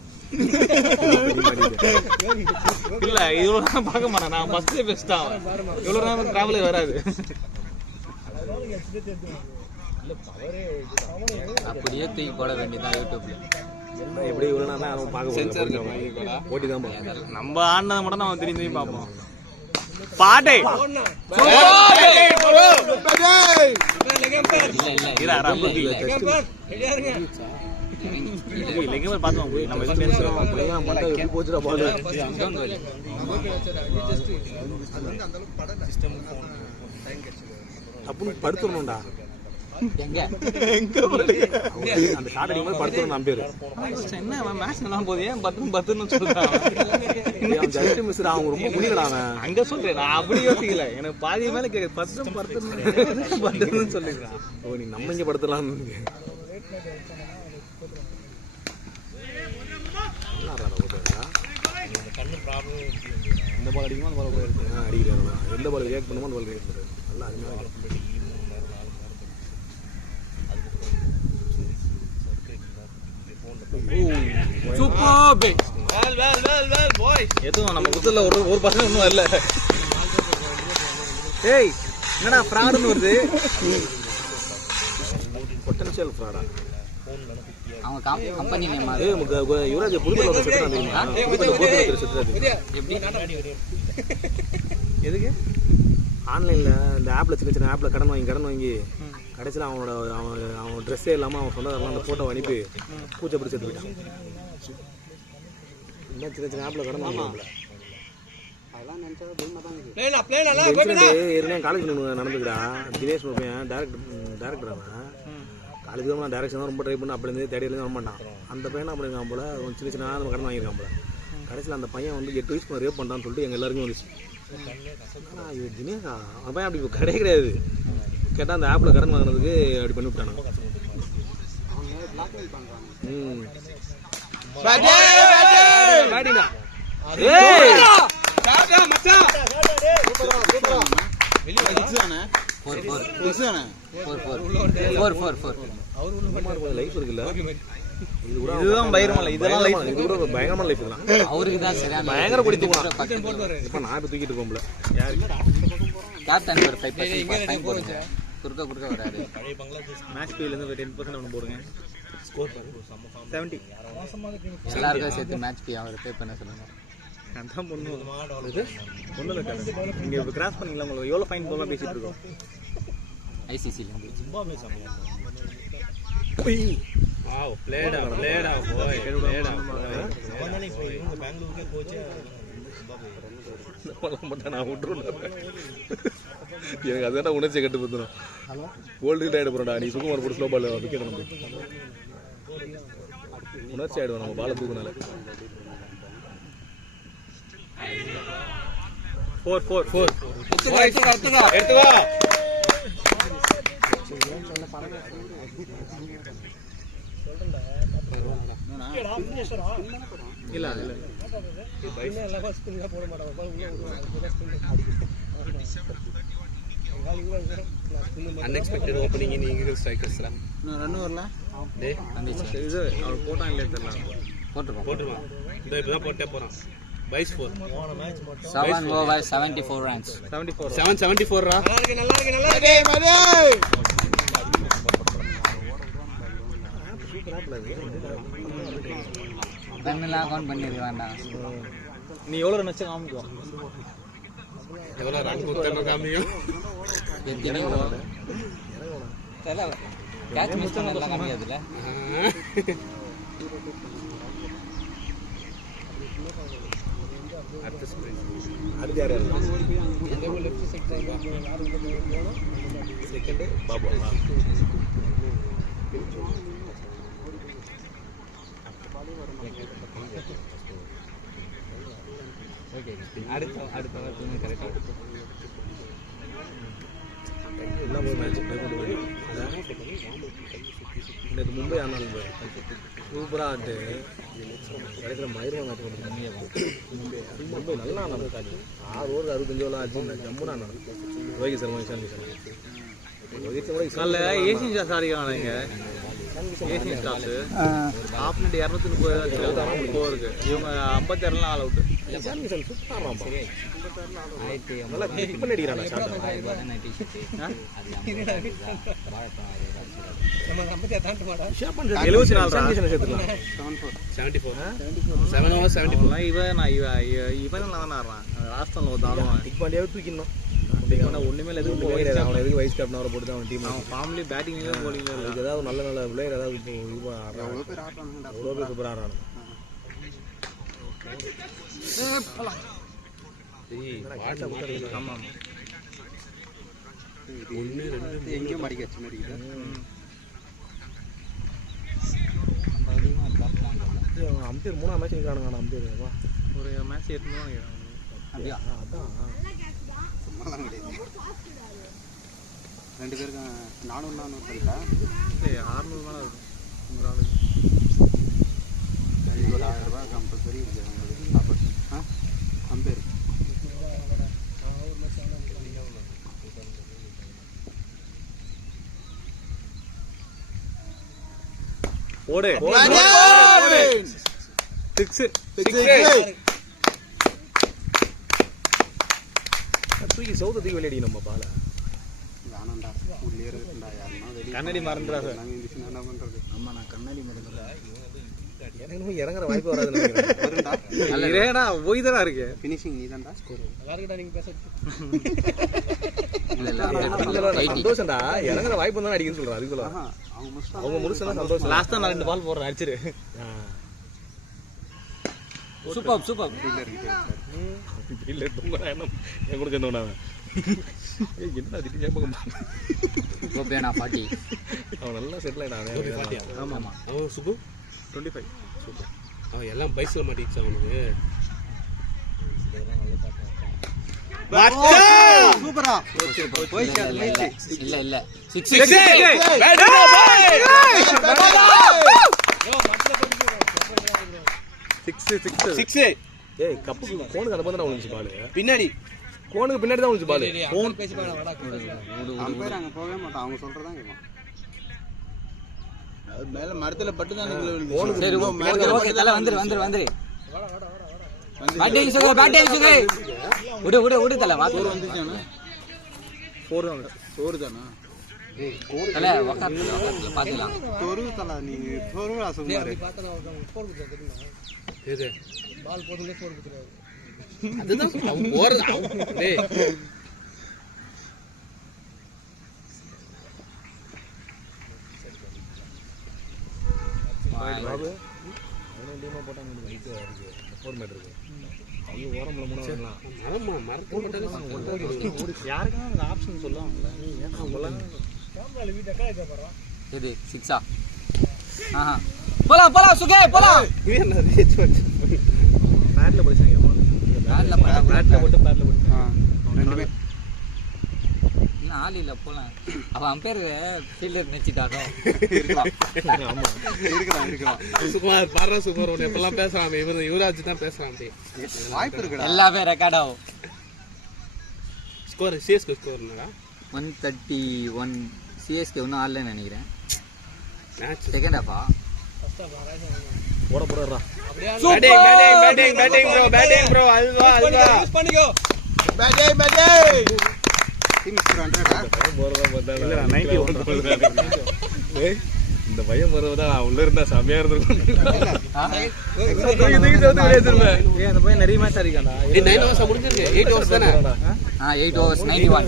இல்ல இவ்வளோ நேரம் பார்க்க மாட்டேன். நான் ஃபர்ஸ்ட்லேயே பெஸ்ட்டாக இவ்வளோ நேரம் ட்ராவலே வராது. அப்படியே தூக்கி போட வேண்டியதான் யூடியூப்ல. எப்படி இவ்வளோ நேரம் அவன் பார்க்க சென்சார் ஓட்டி தான் பார்ப்போம். நம்ம ஆடினதை மட்டும் நம்ம திரும்பி திரும்பி பார்ப்போம். பாட்டே இல்ல லெகம்பர் பார்த்துவோம். நம்ம எதுவும் பேசுறோம். பையன் பார்த்தா எப்படி போச்சுடா பால். டப்புன்னு படுத்துடணும்டா. எங்க அந்த ஷாட் அடிக்கும் போது படுத்துடணும் அம்பேர். என்ன மேட்ச் நல்லா போகுது ஏன் பத்துன்னு சொல்றான். ஜஸ்ட் மிஸ் அவங்க ரொம்ப முடியலடா அவன். அங்க சொல்றேன் நான் அப்படி யோசிக்கல. எனக்கு பாதி மேல பத்துன்னு சொல்லிடுறான். ஓ நீ நம்ம இங்க படுத்தலாம். இந்த பால் அடிக்குமா அந்த பால் போயிருக்கு. அடிக்கிறாங்க. எந்த பால் ரியாக்ட் பண்ணுமோ அந்த பால் ரியாக்ட் பண்ணுறது நல்லா அருமையாக. சூப்பர் பே. Well boys. எதுவும் நம்ம குத்துல ஒரு பசங்க இன்னும் இல்ல. ஏய் என்னடா ஃப்ராடுன்னு வருது. பொட்டன்ஷியல் ஃப்ராடா. அவங்க கம்பெனி நேம் அது. யுவராஜ் புதுக்கோட்டை செத்துறான் தெரியுமா? புதுக்கோட்டை செத்துறாரு. எப்படி எதுக்கு ஆன்லைனில் இந்த ஆப்பில் சின்ன சின்ன ஆப்பில் கடன் வாங்கி கடைசியில் அவன் ட்ரெஸ்ஸே இல்லாமல் அவன் சொந்தக்காரெல்லாம் அந்த ஃபோட்டோ அனுப்பி பூச்சை பிடிச்சி எடுத்து போயிட்டான். இன்னும் சின்ன சின்ன ஆப்பில் கடன் வாங்கல. ஏற்கனவே காலேஜ் நடந்துக்கிறா. தினேஷ் பையன் டேரக்டர் அவன். காலேஜ் தான் டேரக்ஷன் தான் ரொம்ப ட்ரை பண்ண. அப்படி இருந்தே தேடியிலேருந்து வர மாட்டான். அந்த பையனை அப்படி இருக்கான் போல. சின்ன சின்ன நம்ம கடன் வாங்கியிருக்கான் போல. கடைசியில் அந்த பையன் வந்து 8 வயசு ரேப் பண்ணுறான்னு சொல்லிட்டு எங்கள் எல்லாருமே வந்துச்சு. இது தினேஷா அவன் பையன் அப்படி கிடையாது. கேட்டால் அந்த ஆப்பில் கடன் வாங்கினதுக்கு அப்படி பண்ணி விட்டானு. மச்சான் லைஃப் இருக்குல்ல இதுதான் பயங்கரமா இதெல்லாம் லைஃப் இது கூட பயங்கரமான லைஃப் இதெல்லாம் அவருக்கு தான் சரியான பயங்கர குடி தூக்கலாம் இப்போ நான் இப்போ தூக்கிட்டு இருக்கோம்ல யாரு கேப்டன் ஒரு 5% டைம் போடுங்க குறுக்க வராது மேட்ச் ஃபீல இருந்து 10% அவன போடுங்க ஸ்கோர் 70 எல்லாருக்கும் சேர்த்து மேட்ச் ஃபீ அவர் பே பண்ண சொல்லுங்க அதான் பொண்ணு இது ஒண்ணு இல்ல நீங்க இப்ப கிராஸ் பண்ணீங்களா உங்களுக்கு எவ்வளவு ஃபைன் போலாம் பேசிட்டு இருக்கோம் ஐசிசி ல இருந்து வாவ் பிளேடா போய் பிளேடா அவனானே இப்போ இவங்க பெங்களூருக்கே கோச் மட்டும் நான் விட்டுருவேன் எனக்கு அதான் உணர்ச்சியை கட்டுப்படுத்தணும் கோல்டு கிட்ட ஆயிட போறா நீ சுகுமார் போட்டு ஸ்லோ பால் விக்கெட் நம்ம உணர்ச்சி ஆயிடுவோம் நம்ம பாலை தூக்குனால 4 எடுத்துக்கோ இல்ல அன்எக்ஸ்பெக்டட் ஓப்பனிங் இன் ஈகிள் ஸ்ட்ரைக்கர்ஸ்ல ரன் வரல டேய் இது அவர் போட்டான் இல்ல தெரியல போட்டுருவான் இப்பதான் போட்டே போறான் பைஸ் 4 போன மேட்ச் மட்டும் 7 over 74 runs 774 ரா நல்லா இருக்கு ரன்லாம் கவுண்ட் பண்ணிரு வேண்டாம் நீ எவ்வளவு ரன் வச்சு காமிக்கும் எவ்வளவு ரன் கொடுத்தன காமியும் கேட்ச் மிஸ் பண்ணலாம் காமியாதுல அடுத்த ஸ்பிரிண்ட் அடுத்து யாரு செகண்ட் பாபு ஓகே அடுத்த வாரத்துல கரெக்ட்டா எல்லாம் ஒரு மேட்ச் ப்ளே பண்ணுவாங்க நேற்று மும்பை ஆனாலும் சூப்பராக ஆட்டு கிடைக்கிற மயிரும் மேட்ச் பண்ணுறாங்க மும்பை நல்லா ஆனாங்க 6 ஓவர் 65 ஓவர் ஆச்சு ஜம்முன்னு ஆனாங்க ரோஹித் சர்மா இஷான் கிஷன் ரோஹித் சர்மா காலைல ஏசியன் ஸ்டார்ஸ் ஆடிக்கிறாங்க ஏசியன் ஸ்டார்ஸ் ஹாஃப் மினிட் 230 போருக்கு இவங்க 56 ஆல் அவுட் இஷான் கிஷன் சூப்பராக சரி நல்லா ஆயிரத்தி கிக் பண்ணி அடிக்கிறாங்க ஷாட் நம்ம கம்பெனியை தாண்ட மாட்டா 74 சேர்த்துக்கலாம் 74 7 over 74 இவன் தான் ஆடுறான் ராஜஸ்தான்ல ஒரு ஆடுவான் டிக் பாண்டியாவே தூக்கிடணும் ஒண்ணுமே இல்லை எதுவும் அவனை எதுக்கு வைஸ் கேப்டன் அவரை போட்டு அவன் டீம் அவன் ஃபார்ம்லி பேட்டிங்ல போலிங்ல அதுக்கு ஏதாவது நல்ல பிளேயர் ஏதாவது இப்போ இது ஆடுறாங்க அவ்வளோ பேர் சூப்பராக ஆடுறாங்க ஆமா எங்கேயும் மடிக்க வச்சு மடிக்குது அம்பேர் 3ஆம் மேட்ச் நிற்கிறானுங்க அம்பேர் ஒரு மேட்ச் எடுத்துன்னு நினைக்கிறேன் அப்படியா அதான் ரெண்டு பேருக்கு 400 பண்ணிட்டா 600 மேலே இருக்கும் ஒரு ஆளுக்கு ஒரு 1000 ரூபாய் கம்பல்சரி இருக்கு சாப்பாடு அம்பேர் ஓடு 6 தூக்கி சவுத்தை தூக்கி விளையாடி நம்ம பாலை வேணாண்டா உள்ளே இருக்குண்டா யாருன்னா வெளியே கண்ணாடி மறந்துடாத நாங்கள் இருந்துச்சுன்னா என்ன பண்ணுறது ஆமாம் நான் கண்ணாடி மறந்துடல எனக்கு இறங்குற வாய்ப்பு வராதுன்னு வருண்டா இரேடா போய் தானே இருக்கு ஃபினிஷிங் நீ தான்டா ஸ்கோர் நல்லா இருக்குடா நீங்க பேச சந்தோஷம்டா இறங்குற வாய்ப்பு தான் அடிக்கணும்னு சொல்றேன் அதுக்குள்ள அவங்க முடிச்சுனா சந்தோஷம் லாஸ்டா நான் 2 பால் போடுறேன் அடிச்சிரு சூப்பர் இல்ல தூங்குறா என்ன என் கூட சேர்ந்தவனா என்ன திடீர்னு ஞாபகம் கோபியானா 40 அவன் நல்லா செட்டில் ஆயிட்டான் ஆமாம் ஆமாம் அவன் சுபு 25 சூப்பர் அவன் எல்லாம் பைஸ்ல மாட்டிச்சு அவனுக்கு சூப்பரா இல்ல இல்ல 6 ஏய் கப்புக்கு போனுக்கு அந்த மாதிரி விழுந்துச்சு பாலு பின்னாடி கோனுக்கு பின்னாடி தான் வந்துச்சு பால். ஃபோன் பேசி பாடா வாடா. அம்பேர் அங்கே போகவே மாட்டான், அவங்க சொல்கிறதான் கேட்பான். அது மேலே மரத்தில் பட்டு தான் விழுந்து. சரி ஓகே தலை வந்துரு. பேட்டிங் சுகே விடு தலை வாத்து வந்துச்சானா? சோறு தானா? தலை உக்காத்துல பார்த்துக்கலாம். தொரு தலை நீ தொருவா சுமார். அப்படி பார்த்தா நான் ஒருத்தன் ஃபோன் கொடுத்தா தெரியுமா? எது பால் போதுமே ஃபோன் கொடுத்துறாரு. அதுதான் அவன் போறது டேய் யாருக்கும் ஆப்ஷன் சொல்லுவாங்கல்ல. இது 6 போலாம் சுகே போலாம். பேட்டில் படிச்சாங்க. பேட்டில் போட்டு ரெண்டுமே இன்னும் ஆள் இல்லை போலாம். அவன் அம்பேர் ஃபீல்டர் நினைச்சிட்டானோ. இருக்கலாம். சுகுமார் பாடுற சுகுமார் ஒன்று எப்பெல்லாம் பேசுறான் இவர் யுவராஜ் தான் பேசுறான். அப்படியே வாய்ப்பு இருக்குடா. எல்லாமே ரெக்கார்ட் ஆகும். ஸ்கோர் சிஎஸ்கே ஸ்கோர் என்னடா 131 சிஎஸ்கே ஒன்றும் ஆடலன்னு நினைக்கிறேன். மேட்ச் செகண்ட் ஹாஃபா போடுறா. பேட்டிங் ப்ரோ அல்வா யூஸ் பண்ணிக்கோ. Team score 100. இல்லடா 91. இந்த பையன் வருவதான் உள்ள இருந்தா செமையா இருந்திருக்கும். அந்த பையன் நிறைய மேட்ச் ஆடிக்காண்டா. 9 ஓவர்ஸ் முடிஞ்சிருக்கு. 8 ஓவர்ஸ் தானே? 8 overs 91.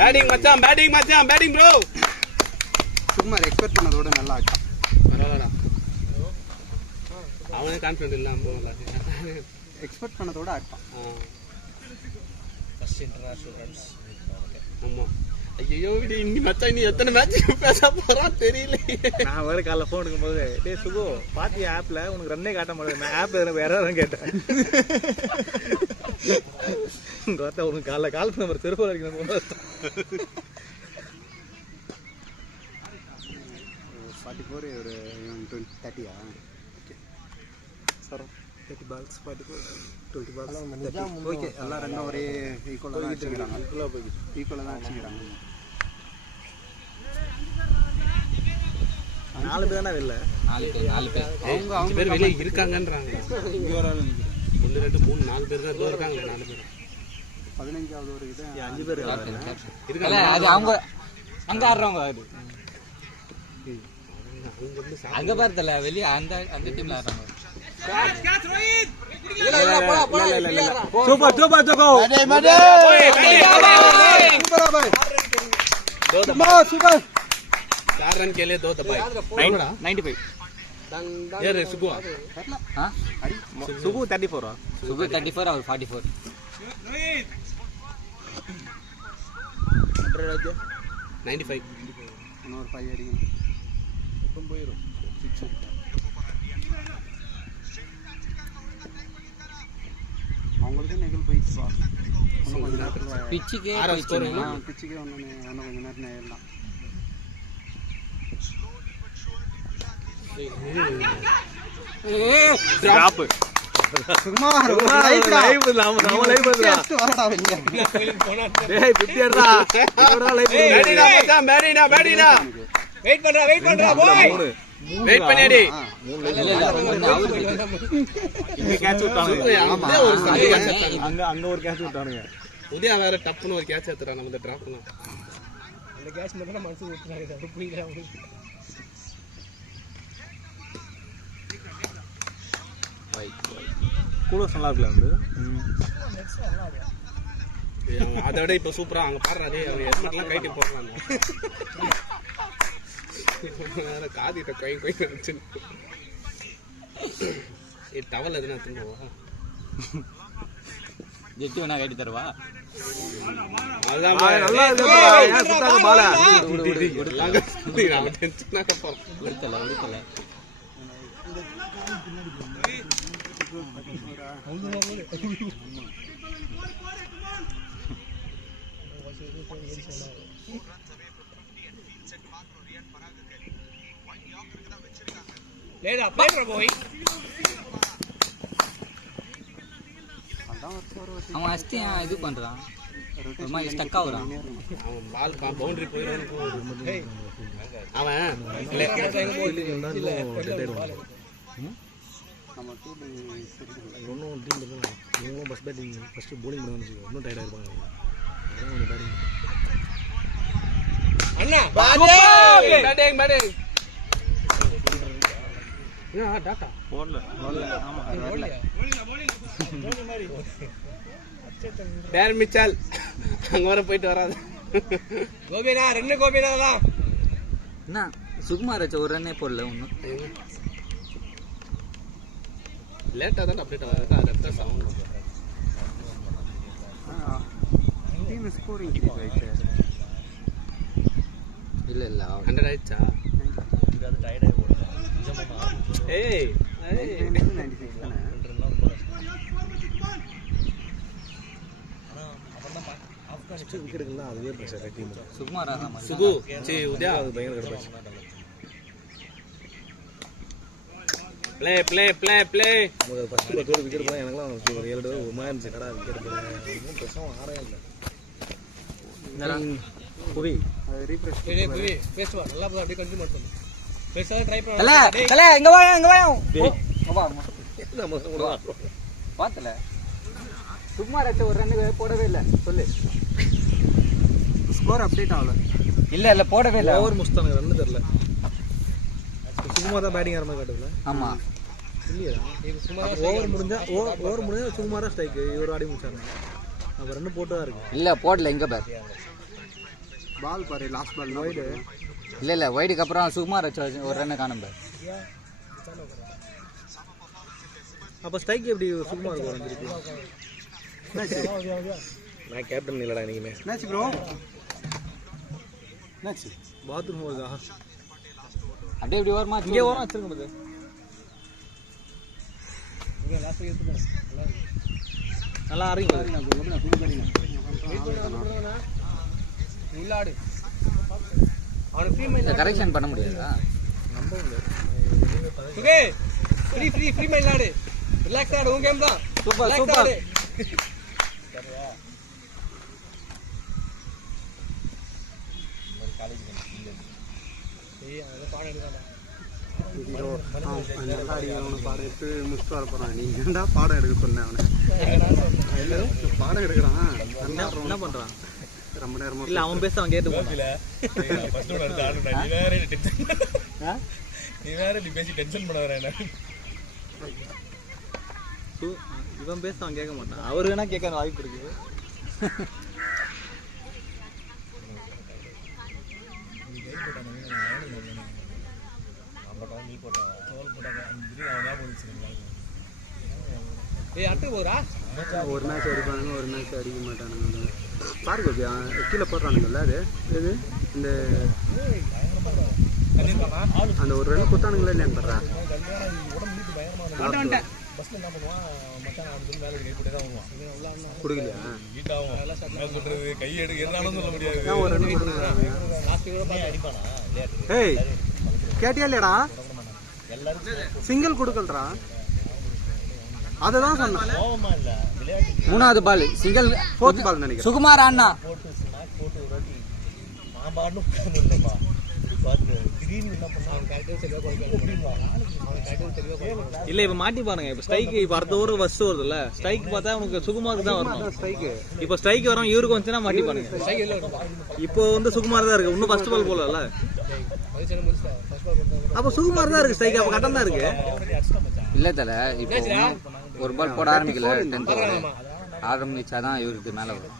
Batting bro. Sukumar expect பண்ணதோட நல்லா ஆச்சு. பரவாயில்லடா. அவனே கான்ஃபிடன்ட் இல்லாம போகல. எக்ஸ்பெக்ட் பண்ணதோட ஆட்டான். First international runs. ஆமா. ஐயோ இன்னி மச்சான் நீ எத்தனை மேட்ச் பேச போறான் தெரியல. நான் வேற காலைல ஃபோன் எடுக்கும்போது டே சுகு பாத்தி ஆப்ல உனக்கு ரன்னே காட்ட மாட்டேன். நான் ஆப்ல வேற யாராவது கேட்டேன். பார்த்தா உனக்கு கால் நம்பர் திருப்பூர் அடிக்கணும். 44 ஒரு 30 சார் 30 பால்ஸ் 44 20 பால்ஸ் ஓகே. எல்லாம் ரெண்டும் ஒரே ஈக்குவலாக தான் அடிச்சுக்கிறாங்க. ஈக்குவலாக தான் அடிச்சுக்கிறாங்க. 4 பேர் தானே இல்லை. 4 பேர் அவங்க பேர் வெளியே இருக்காங்கன்றாங்க. இங்கே ஒரு ஆள் 1 2 3 4 பேர் தான் இருக்காங்க. 4 பேர் 15வது ஒரு இது 5 பேர் இல்ல அது அவங்க அங்க ஆடுறவங்க. அது அங்க பார்த்தல வெளிய அந்த டீம்ல ஆடுறாங்க. Super Joko. சூப்பர் 4 रन के लिए 2 दबाए. 95. ये रे सुगु. हां சுகு 34. சுகு 34 और 44. 95. இன்னொரு 5 அடிக்கணும். இப்போ போயிடும் 6. அவங்களுக்கு நெகில் போயிடுச்சுப்பா. பிச்சுக்கே பிச்சுக்கே ஒன்று கொஞ்சம் நேரம் நேரலாம். ड्रॉप சுகுமார் லைவ் நாம லைவ் பண்றோம். வரடா வெளிய. டேய் பிட்டியடா. என்னடா லைவ் बैठीना मचान बैठीना வெயிட் பண்றா போய். वेट பண்ணிடி. இங்க கேட்ச் விட்டானுங்க. ஆமா அங்க ஒரு கேட்ச் விட்டானுங்க. உதயா வேற டப்புன்னு ஒரு கேட்ச் எடுத்துறான் நம்ம இந்த டிராப்ல. அந்த கேட்ச் மட்டும் தான் மனசு ஊத்துறாரு. அது புரியல அவங்களுக்கு. கூலர்ஸ் நல்லா இருக்குல்ல வந்து. அதோட இப்ப சூப்பரா அங்க பாடுறாரு. அவர் ஹெல்மெட்லாம் கைட்டி போடுறாங்க. வேற காதிட்ட கை வச்சு டவல் எதுனா திரும்பவா ஜெட்டி வேணா கட்டி தருவா. அதான் நல்லா இருக்கு. ஏன் சுத்தாங்க பால. அவன் டென்ஷனாக போறான். உடுத்தல லேடா போய்றா போய். அவன் அஸ்தி இது பண்றான், ஒரு மாதிரி ஸ்டக் ஆகுறான். அவன் பால் பவுண்டரி போயிடும். அவன் ஒன்றும் டீம் இவங்களும் ஃபஸ்ட் பேட்டிங் ஃபஸ்ட்டு போலிங் பண்ண வச்சுக்கோ, இன்னும் டயர்டாக இருப்பாங்க. பேட்டிங் அண்ணா பேட்டிங் பேட்டிங் டாட்டா டேர் மிச்சல் அங்க வர போயிட்டு வராது. கோபினா 2 கோபினா தான். என்ன சுகுமார் ஆச்சு ஒரு ரன்னே போடல ஒன்றும். லேட்டாக தான் அப்டேட் ஆகுது. அது அடுத்த சவுண்ட் இல்லை இல்லை 100 ஆயிடுச்சா? ஏய் ஃபஸ்ட்டு விக்கெட்டுக்குலாம் அதுவே ப்ரெஷர் டீம். சுகுமார் ஆகாம சுகு சரி உதயா அது பயங்கர கடுப்பாச்சு. Play play play play. நமக்கு ஃபஸ்ட்டு 10 ஓவர் விக்கெட் போனால் எனக்குலாம் ஒரு 7 ஓவர் ஒரு மாதிரி இருந்துச்சு. கடா விக்கெட் போகிறேன் ஒன்றும் பிரச்சனை ஆடவே இல்லை. புவி புவி பேஸ்ட் வா நல்லா போதா, அப்படியே கண்டினியூ பண்ணு. பேஸ்ட் ட்ரை பண்ணு. தல இங்க வாயா இங்க வாயா. பார்த்தல சுகுமார் ஆச்சு ஒரு ரன்னு போடவே இல்லை. சொல்லு ஸ்கோர் அப்டேட் ஆகல. இல்ல இல்ல போடவே இல்லை. ஓவர் முஸ்தானுக்கு ரன்னு தெரில. சுகுமார் தான் பேட்டிங் ஆகிற மாதிரி காட்டுதுல. ஆமா இல்லையா ஓவர் முடிஞ்சா சுகுமாரா ஸ்ட்ரைக்கு இவர் ஆடி முடிச்சாரு. அப்போ ரன்னு போட்டு தான் இருக்கு. இல்ல போடல. எங்க பேர் பால் பாரு லாஸ்ட் பால் வைடு. இல்ல இல்ல வைடுக்கு அப்புறம் சுகுமார் ஆச்சு ஒரு ரன்னு காணும் பேர். அப்போ ஸ்ட்ரைக் எப்படி சுகுமார் வந்துருக்கு? நான் கேப்டன் இல்லடா இன்னைக்குமே. என்னாச்சு ப்ரோ? என்னாச்சு? பாத்ரூம் வருதா? அப்படியே இப்படி ஓரமா இங்கே ஓரம் வச்சிருங்க பாரு. நல்லா ஆடுறீங்க. உள்ளாடு அவனுக்கு ஃப்ரீ மைண்ட் கரெக்ஷன் பண்ண முடியாதா? சுகே ஃப்ரீ மைண்ட் ஆடு. ரிலாக்ஸ் ஆடு. உன் கேம் தான். Super Relax super. ஆடு. ஏய் அத பாடம் எடுக்கடா. பாடம் எடுத்து முடிச்சுட்டு வர போறான். நீ ஏன்டா பாடம் எடுக்க சொன்ன அவனை? பாடம் எடுக்கிறான். என்ன பண்றான்? ரொம்ப நேரமா இல்ல அவன் பேச அவன் கேட்டு போகல. நீ பேசி டென்ஷன் பண்ண வர என்ன? இவன் பேச அவன் கேட்க மாட்டான். அவரு வேணா கேட்க வாய்ப்பு இருக்கு. ஏய் அட்டு போறா. ஒரு மேட்ச் அடிப்பானுங்க, ஒரு மேட்ச் அடிக்க மாட்டானுங்க. பாரு கோபி கீழே போடுறானுங்கல்ல. அது இது இந்த அந்த ஒரு ரன் கொடுத்தானுங்களா இல்லையான்னு பாடுறா. பஸ்ல என்ன பண்ணுவான் மச்சான் வந்து மேல கை போட்டே தான் வருவான். கொடுக்கலையா? ஹீட் ஆகும். என்ன சொல்றது கை எடுக்க என்னாலும் சொல்ல முடியாது. ஏன் ஒரு ரன் கொடுக்குறாங்க? லாஸ்ட் கூட பாத்து அடிப்பானா. ஏய் கேட்டியா இல்லையாடா? சிங்கிள் கொடுக்கலடா. அததான் சொன்னேன். கோவமா இல்ல விளையாட்டு மூணாவது பால் சிங்கிள் ஃபோர்த் பால் நினைக்கிறேன். சுகுமார் அண்ணா போட்டு ஸ்நாக் போட்டு ரொட்டி நான் பாட்டு இல்லப்பா. பாத்து திடீர்னு என்ன பண்ணா அவன் கரெக்டா சரியா இல்ல இப்ப மாட்டி பாருங்க. இப்ப ஸ்ட்ரைக் இப்ப அடுத்த ஓவர் ஃபர்ஸ்ட் வருதுல்ல. ஸ்ட்ரைக் பார்த்தா உனக்கு சுகுமாருக்கு தான் வரணும். இப்ப ஸ்ட்ரைக் வரும் இவருக்கு வந்துச்சுன்னா மாட்டி பாருங்க. இப்போ வந்து சுகுமார் தான் இருக்கு. இன்னும் ஃபர்ஸ்ட் பால் போடல. அப்ப சுகுமார் தான் இருக்கு ஸ்ட்ரைக். அப்ப கட்டம் தான் இருக்கு. இல்ல தல இப்போ ஒரு பால் போட ஆரம்பிக்கல. 10th ஓவர் ஆரம்பிச்சாதான் இவருக்கு மேல வரும்.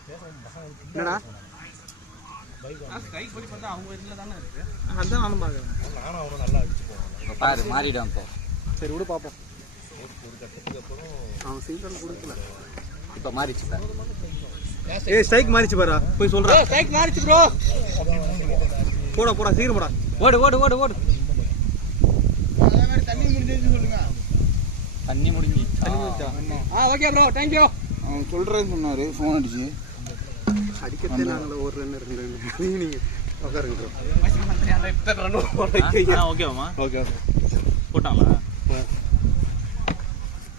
என்னடா அதான் நானும் பாக்குறேன். நானும் அவனும் நல்லா அடிச்சு போவான். இப்போ பாரு மாறிடும். இப்போ சரி விடு பாப்போம். ஒரு கட்டத்துக்கு அப்புறம் அவன் சிங்கிள் கொடுக்கல. இப்போ மாறிச்சு சார். ஏய் ஸ்ட்ரைக் மாறிச்சு பாரா. போய் சொல்றா. ஸ்ட்ரைக் மாறிச்சு ப்ரோ. போடா போடா சீக்கிரம் போடா. ஓடு ஓடு ஓடு ஓடு. தண்ணி முடிஞ்சு. Okay bro thank you. அவன் சொல்றேன்னு சொன்னாரு ஃபோன் அடிச்சு. அடிக்கிறதே நாங்கள ஒரு ரன் 2 ரன். நீங்க உட்காருங்க. ஓகேவாமா? ஓகே போட்டாங்களா?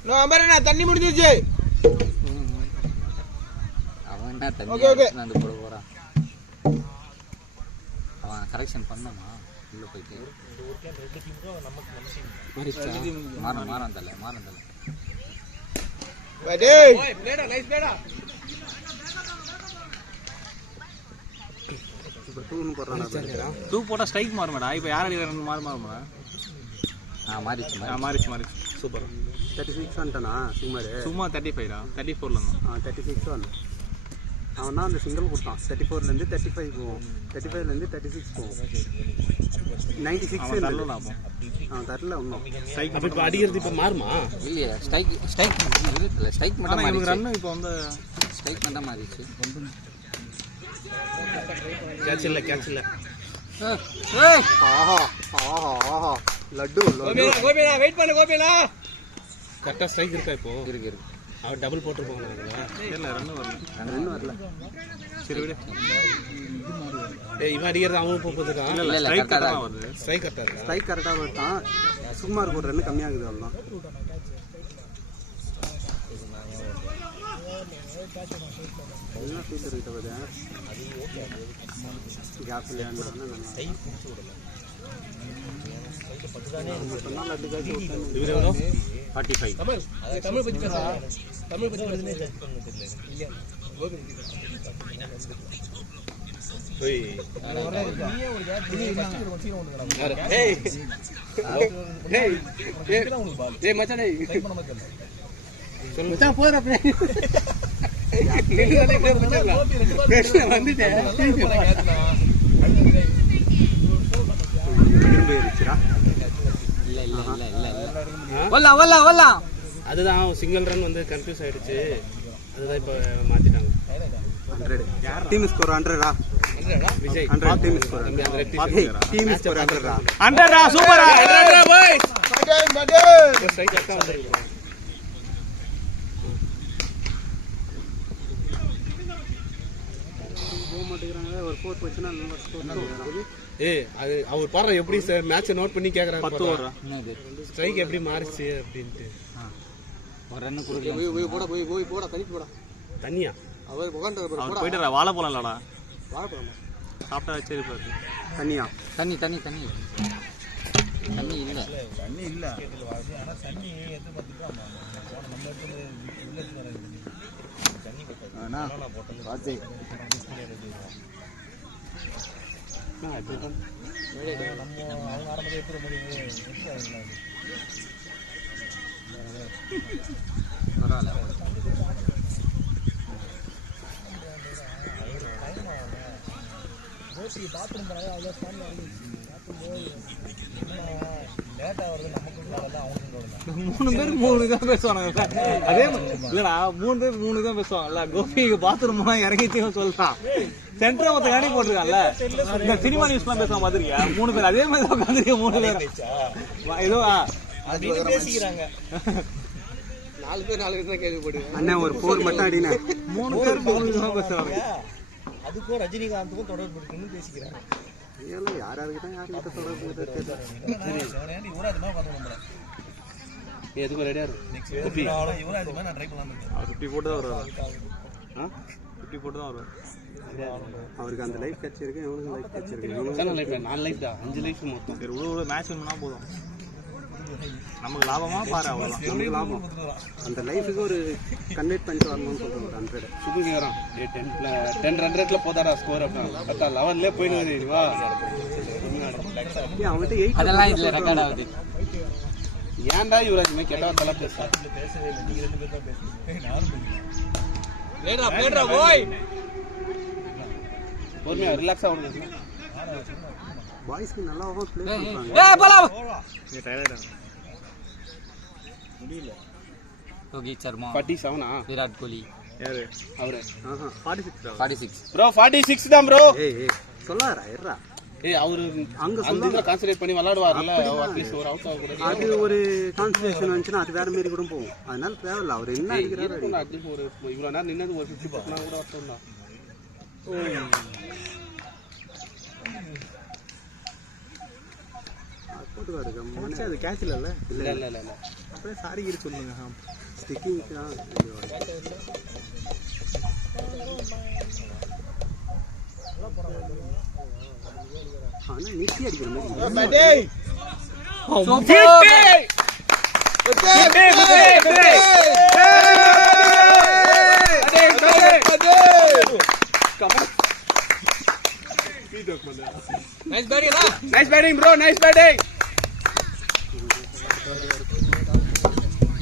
நோ அம்பரனா தண்ணி முடிஞ்சிருச்சு. என்ன தண்ணி வந்து போட போகிறான் அவன் கரெக்ஷன் பண்ணமா உள்ளே போயிட்டு மாறம் தலை டூ போட்டால் ஸ்ட்ரைக் மாறுமாடா இப்போ யார் அடிக்கிறாங்க மாறுமாடா மாறிச்சு சூப்பர் 36 అంటనా சுமார் சும்மா 35 34ல இருந்தான் 36 வந்து அவன் தான் அந்த சிங்கிள் கொடுத்தான் 34லேருந்து 35 போவோம் 35லேருந்து 36 போவோம் 96 தரல அப்போ அவன் தரல ஒன்றும் அப்போ இப்போ அடிக்கிறது இப்போ மாறுமா? இல்லையா ஸ்ட்ரைக் மட்டும் எனக்கு ரன்னு இப்போ வந்து ஸ்ட்ரைக் மட்டும் மாறிச்சு. கேட்ச் இல்லை ஆஹா லட்டு கோபினா வெயிட் பண்ணு கோபினா. கரெக்டாக ஸ்ட்ரைக் இருக்கா இப்போ? இருக்கு அவர் டபுள் போட்டுருப்பாங்க. தெரியல ரன்னு வரல சரி விடு. இவன் அடிக்கிறது அவனும் போகிறதுக்கான். இல்லை ஸ்ட்ரைக் கரெக்டாக தான் வருது. ஸ்ட்ரைக் கரெக்டாக இருக்கு. ஸ்ட்ரைக் கரெக்டாக வருதான் சுகுமாருக்கு ஒரு ரன்னு கம்மியாகுது அவ்வளோதான். என்ன ஃபீச்சர் கிட்ட போதே கேப் இல்லையான்னு லட்டு காய்ச்சி இவர் எவ்வளோ? 45 தமிழ் பத்தி பேச தமிழ் பத்தி பேசுனே இல்ல கோபி ஓய் நீயே ஒரு கேப் இது ஃபர்ஸ்ட் ஒரு சீன் ஒன்னு ஏய் ஏய் ஏய் மச்சானே ட்ரை பண்ண மாதிரி சொல்லு மச்சான் போற அப்படியே வந்துட்டேன் அதுதான் சிங்கிள் ரன் வந்து கன்ஃபியூஸ் ஆயிடுச்சு. அதுதான் இப்போ மாத்திட்டாங்க. 100 team score 100 Vijay 100 team score தம்பி அந்த ரெட் டீம் ஸ்கோர் 100 100 சூப்பரா ஸ்ட்ரைக் அக்கா வந்து போக மாட்டேங்கிறாங்க. ஒரு 4 போச்சுன்னா நல்ல ஸ்கோர். ஏய் அது அவர் பாரு எப்படி சார் மேட்சை நோட் பண்ணி கேக்குறாங்க. 10 ஓவரா ஸ்ட்ரைக் எப்படி மாறிச்சு அப்படின்ட்டு. ஒரு ரன்னு கொடுக்கலாம். போடா தனிக்கு போடா. தண்ணியா அவர் உட்காந்து அவர் போயிட்டு வாழை போலாம் இல்லடா வாழைப்பழமா சாப்பிட்டா வச்சு பாரு. தனியா தண்ணி இல்லை பரவாயில்ல. பாத்ரூம் போறாங்க அவ்வளோ ஃபேன் லேட்டா வருது நமக்கு அவங்களுக்கு 3 பேர் 3 தான் பேசுவாங்க. அதே இல்லடா 3 பேர் 3 தான் பேசுவாங்கல்ல. கோபி பாத்ரூம் இறங்கிட்டே சொல்றான். சென்டர் மொத்த காணி போட்டுருக்கான்ல. இந்த சினிமா நியூஸ்லாம் பேசுவான் பாத்துருக்கியா? 3 பேர் அதே மாதிரி உட்காந்துருக்க 3 பேர் ஏதோ பேசிக்கிறாங்க. 4 பேர் தான் கேள்விப்படுவேன். அண்ணா ஒரு 4 மட்டும் அடினே 3 பேர் 3 தான் பேசுவாங்க. அதுக்கும் ரஜினிகாந்துக்கும் தொடர்பு இருக்குன்னு பேசிக்கிறாங்க. இதெல்லாம் யாராருக்கு தான் யார்கிட்ட தொடர்பு தெரியல. யுவராஜ் தான் பார்த்து நம்புறேன். எதுக்கும் ரெடியா இருக்கு. நெக்ஸ்ட் யுவராஜ் நான் ட்ரை பண்ணலாம்னு இருக்கேன். 50 போட்டு தான் வருவாரு. 50 போட்டு தான் வருவாரு. அவருக்கு அந்த லைஃப் கிடைச்சிருக்கு, இவனுக்கு லைஃப் கிடைச்சிருக்கு. எத்தனை லைஃப்? 4 லைஃப் தான், 5 லைஃப் மொத்தம். சரி ஒரு மேட்ச் வின்னா போதும். நமக்கு லாபமா பாரு அவ்வளவுதான். நமக்கு லாபம். அந்த லைஃபுக்கு ஒரு கன்வெர்ட் பண்ணிட்டு வரணும்னு சொல்றேன். ஒரு 100 சுகு கேக்குறான். 10 ரன் ரேட்ல போதாடா ஸ்கோர் அப்படினா. பத்தா 11ல போயிடுது வா. அவன்கிட்ட 8 அதெல்லாம் இதுல ரெக்கார்ட் ஆகுது. ஏன்டா யுவராஜ் மே கேட்டா தல பேசா. பேசவே இல்லை. நீங்க 2 பேர் தான் பேசுறீங்க. நார்மல். லேடா போய். பொறுமையா ரிலாக்ஸா ஆடுங்க. பாய்ஸ்க்கு நல்லா ப்ளே பண்றாங்க. ஏய் போலாம். நீ டயர்டா முடியல. ரோஹித் சர்மா 47 விராட் கோலி யாரு அவரே. 46 ப்ரோ 46 தான் ப்ரோ. ஏய் சொல்லாரா இருடா. ஏய் அவரு அங்க அந்த கான்சன்ட்ரேட் பண்ணி விளையாடுவார்ல. அட்லீஸ்ட் ஒரு அவுட் ஆக கூட. அது ஒரு கான்சன்ட்ரேஷன் வந்துச்சுன்னா அது வேற மாதிரி கூட போகும். அதனால தேவையில்ல. அவர் என்ன அடிக்கிறாரு அட்லீஸ்ட் ஒரு இவ்வளவு நேரம் நின்னது ஒரு 50% கூட வரட்டும் தான். போட்டுவாரு. மச்சான் அது கேட்ச் இல்ல இல்ல இல்ல இல்ல இல்ல. அப்படியே சாரி கிரி சொல்லுங்க. ஸ்டிக்கிங் தான் ஆனா நித்தி அடிக்கிற மாதிரி nice batting nice batting bro, nice batting.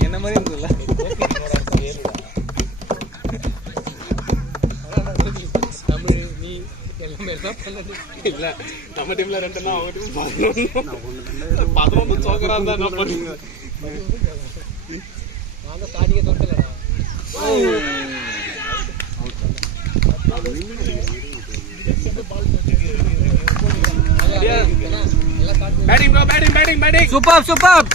என்ன மாதிரி இருந்ததுல தமிழ் நீ எல்லாமே தான் பண்ணது இல்ல நம்ம டீம்ல 2 தான், அவங்க டீம் 11 சோக்கரா இருந்தா என்ன பண்ணுவீங்க? நான் தான் ஸ்டார்டிங்கே தொட்டலடா. Batting bro, batting batting batting. Super super.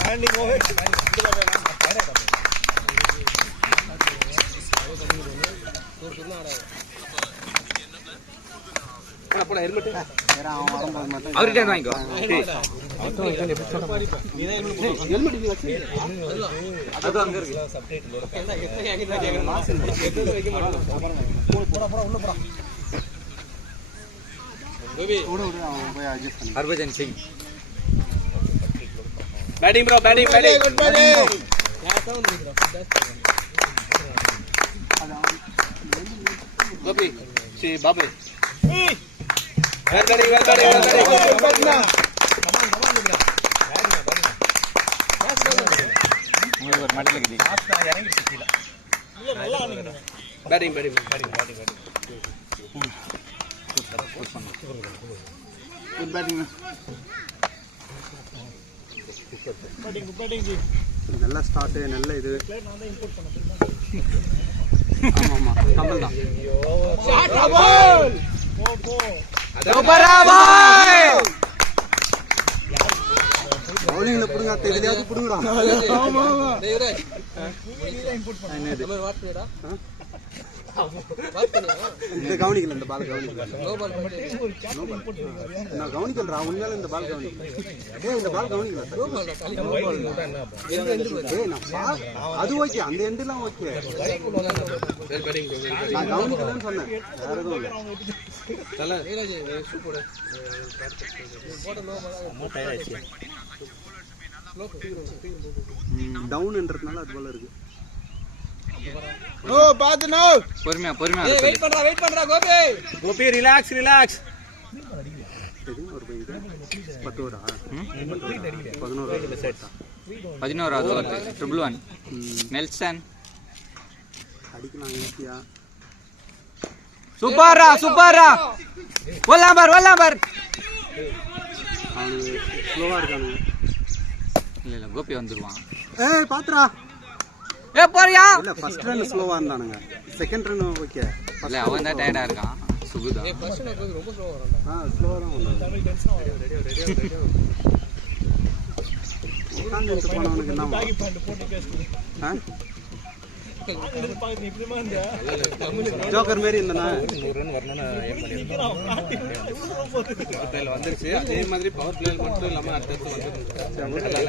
போடா ஹெல்மெட். அவர்கிட்ட வாங்கிக்கோ. அது அங்க இருக்கு. Harbhajan Singh. Batting bro, batting batting. Good batting. Gopi சி பாபு. வெல்கடி வெல்கடி வெல்கடி. உங்களுக்கு ஒரு மடல கிடி. Batting batting batting batting. Good batting. நல்ல ஸ்டார்ட், நல்ல இது. ஆமா ஆமா கமல் தான். பவுலிங்ல புடுங்க, தெரியாது புடுங்கடா. டேய் வாட் பண்ணடா வாட் பண்ணியா இந்த கவனிக்கல, இந்த பால் கவனிக்கல. நோ பால் பண்ணு. நான் கவனிக்கலடா, உண்மையில இந்த பால் கவனிக்கல. டேய் இந்த பால் கவனிக்கல. நோ பால் காலி நோ பால் டேய் நான் பால் அது ஓகே, அந்த எண்ட்லாம் ஓகே. நான் கவனிக்கலன்னு சொன்னேன், வேற எதுவும் இல்ல. சூப்பர் போட நோ பால் டவுன்ன்றதுனால அது போல இருக்கு. நோ பாத்து நோ. பொறுமையா பொறுமையா. ஏய் வெயிட் பண்றா கோபி. Gopi relax relax. இது ஒரு பை இது 10 ஓவரா 11 ஓவர் 11வது ஓவர் ட்ரிபிள் 1. நெல்சன். அடிக்கலாம் ஈஸியா. சூப்பரா சூப்பரா. ஒல்லாம்பர் ஒல்லாம்பர். அவனுக்கு ஸ்லோவா இருக்கானுங்க. இல்ல இல்ல கோபி வந்துருவான். ஏய் பாத்ரா. ஏ போறியா? இல்ல ஃபர்ஸ்ட் ரன் ஸ்லோவா இருந்தானுங்க, செகண்ட் ரன் ஓகே. இல்ல அவன் தான் டயர்டா இருக்கான். சுகுதா. ஏய் ஃபர்ஸ்ட் நான் ரொம்ப ஸ்லோவா வரடா. ஸ்லோவா தான் வந்தாங்க. உட்கார்ந்து போனவனுக்கு என்னமா ஜோக்கர் மாதிரி இருந்தானா? 100 ரன் வரணும்னு ஏம் பண்ணிருக்கோம். வந்துருச்சு. அதே மாதிரி பவர் பிளேயர் மட்டும் இல்லாம அடுத்து வந்துருச்சு.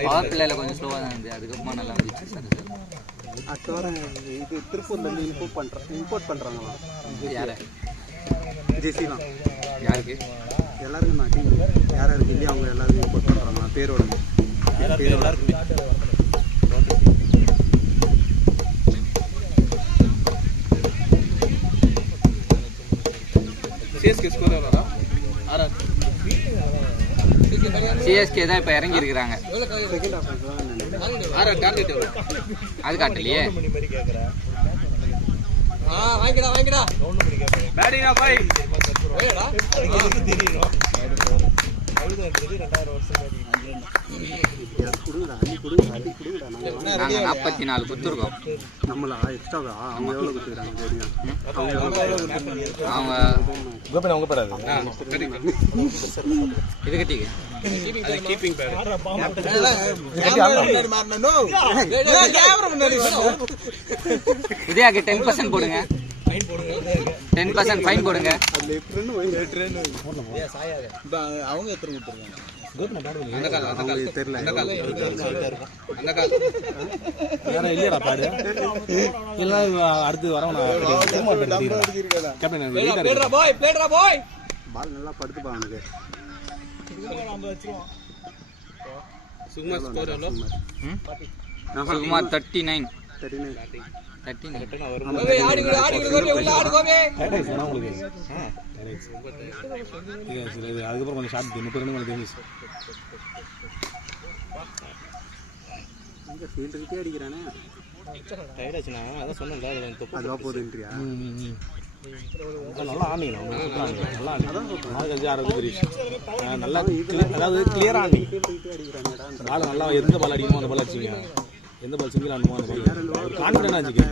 பவர் பிளேல கொஞ்சம் ஸ்லோவா தான் இருந்துச்சு, அதுக்கப்புறமா நல்லா வந்துச்சு. அடுத்த வாரம் இது திருப்பூர்ல இருந்து இம்போர்ட் பண்றாங்களா? யாரு? ஜெசிலாம் யாருக்கு? எல்லாருக்கும் நான் டீம் யார் யாருக்கு இல்லையா அவங்க எல்லாருக்கும் இம்போர்ட் பண்றாங்களா? பேரோட சிஎஸ்கே ஸ்கோர் எவ்வளோடா? ஆர்ஆர் சிஎஸ்கே தான் இப்ப இறங்கி இருக்காங்க. செகண்ட் ஹாஃப் தான் ஆர்ஆர் டார்கெட் எவ்வளோ? அது காட்டலையே. வாங்கிடா பேட்டிங்கா பாய். ஏடா கொடுங்கடா, அடி கொடுங்க, அடி கொடுங்கடா. நாங்க 44 குத்துருக்கோம். நம்மளா எக்ஸ்ட்ராவா? அவங்க எவ்வளோ கொடுத்துருக்காங்க தெரியும்? அவங்க எவ்வளோ அவங்க கோபி அவங்க படாது. இது கட்டிக்க. Keeping bad. உதயாக்கு 10% போடுங்க. 10% ஃபைன் போடுங்க. அதில் 8 ரன் 8 ரன் சாயாத அவங்க எத்தனை கொடுத்துருக்காங்க? அவங்களுக்கு தெரியல. வேற இல்லையாடா பாடு எல்லாம் அடுத்து வரவன் கேப்டன் பால் நல்லா படுத்துப்பா அவனுக்கு. சுகுமார் ஸ்கோர் எவ்வளோ? சுகுமார் 39. 39. அதுக்கப்புறம் கொஞ்சம் ஷார்ட் 30 ரன் கொஞ்சம் தெரிஞ்சிச்சு. இங்கே ஃபீல்டுக்கிட்டே அடிக்கிறானே. டயர்டாச்சுண்ணா அதான் சொன்னேன்ல அதுவா போகுதுன்றியா? நல்லா ஆடிங்க நல்லா நல்லா அதாவது கிளியரா ஆடிங்க. பால் நல்லா எந்த பால் அடிக்குமோ அந்த பால் அடிச்சிங்க. எந்த பால் சிங்கிள் ஆடணுமோ அந்த பால் கான்ஃபிடென்ட் ஆச்சுங்க.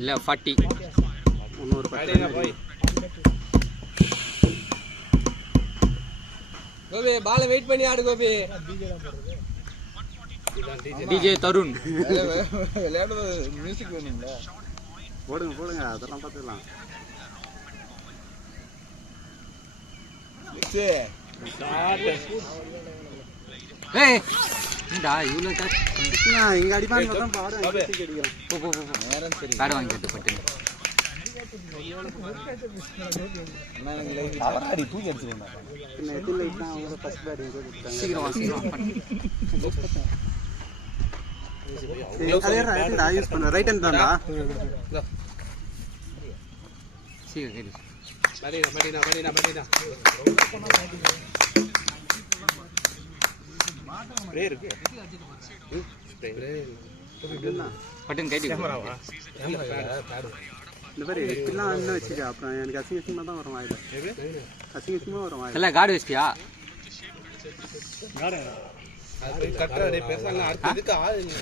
இல்ல 40. இன்னொரு 10 கோபி பால வெயிட் பண்ணி ஆடு கோபி. டிஜே தருண் விளையாடுறது மியூசிக் வேணும்ல. போடுங்க அதெல்லாம் பார்த்துக்கலாம். ஏய் இந்தா இவ்வளோ இங்கே அடிப்பாங்க தான் பாடு அடிக்கிறான். பேட் வாங்கி கட்டு பட்டு அடி தூக்கி அடிச்சிருந்தேன். எத்தனை லைட் தான் அவங்க ஃபர்ஸ்ட் பேட்டிங் கொடுத்தாங்க. சீக்கிரம் அதே ரைட் ஹேண்ட் யூஸ் பண்ண. ரைட் ஹேண்ட் தான்டா. சீக்கிரம் மடினா ஸ்ப்ரே இருக்கு. பட்டன் கைட்டி இந்த மாதிரி இப்படிலாம் என்ன வச்சுக்க. அப்புறம் எனக்கு அசிங்கமாக தான் வரும் வாயில். அசிங்கமாக வரும் வாயில். இல்ல கார்டு வச்சிட்டியா? கட்டுறாரு பேசாங்க. அடுத்து இதுக்கு ஆள் இல்லை.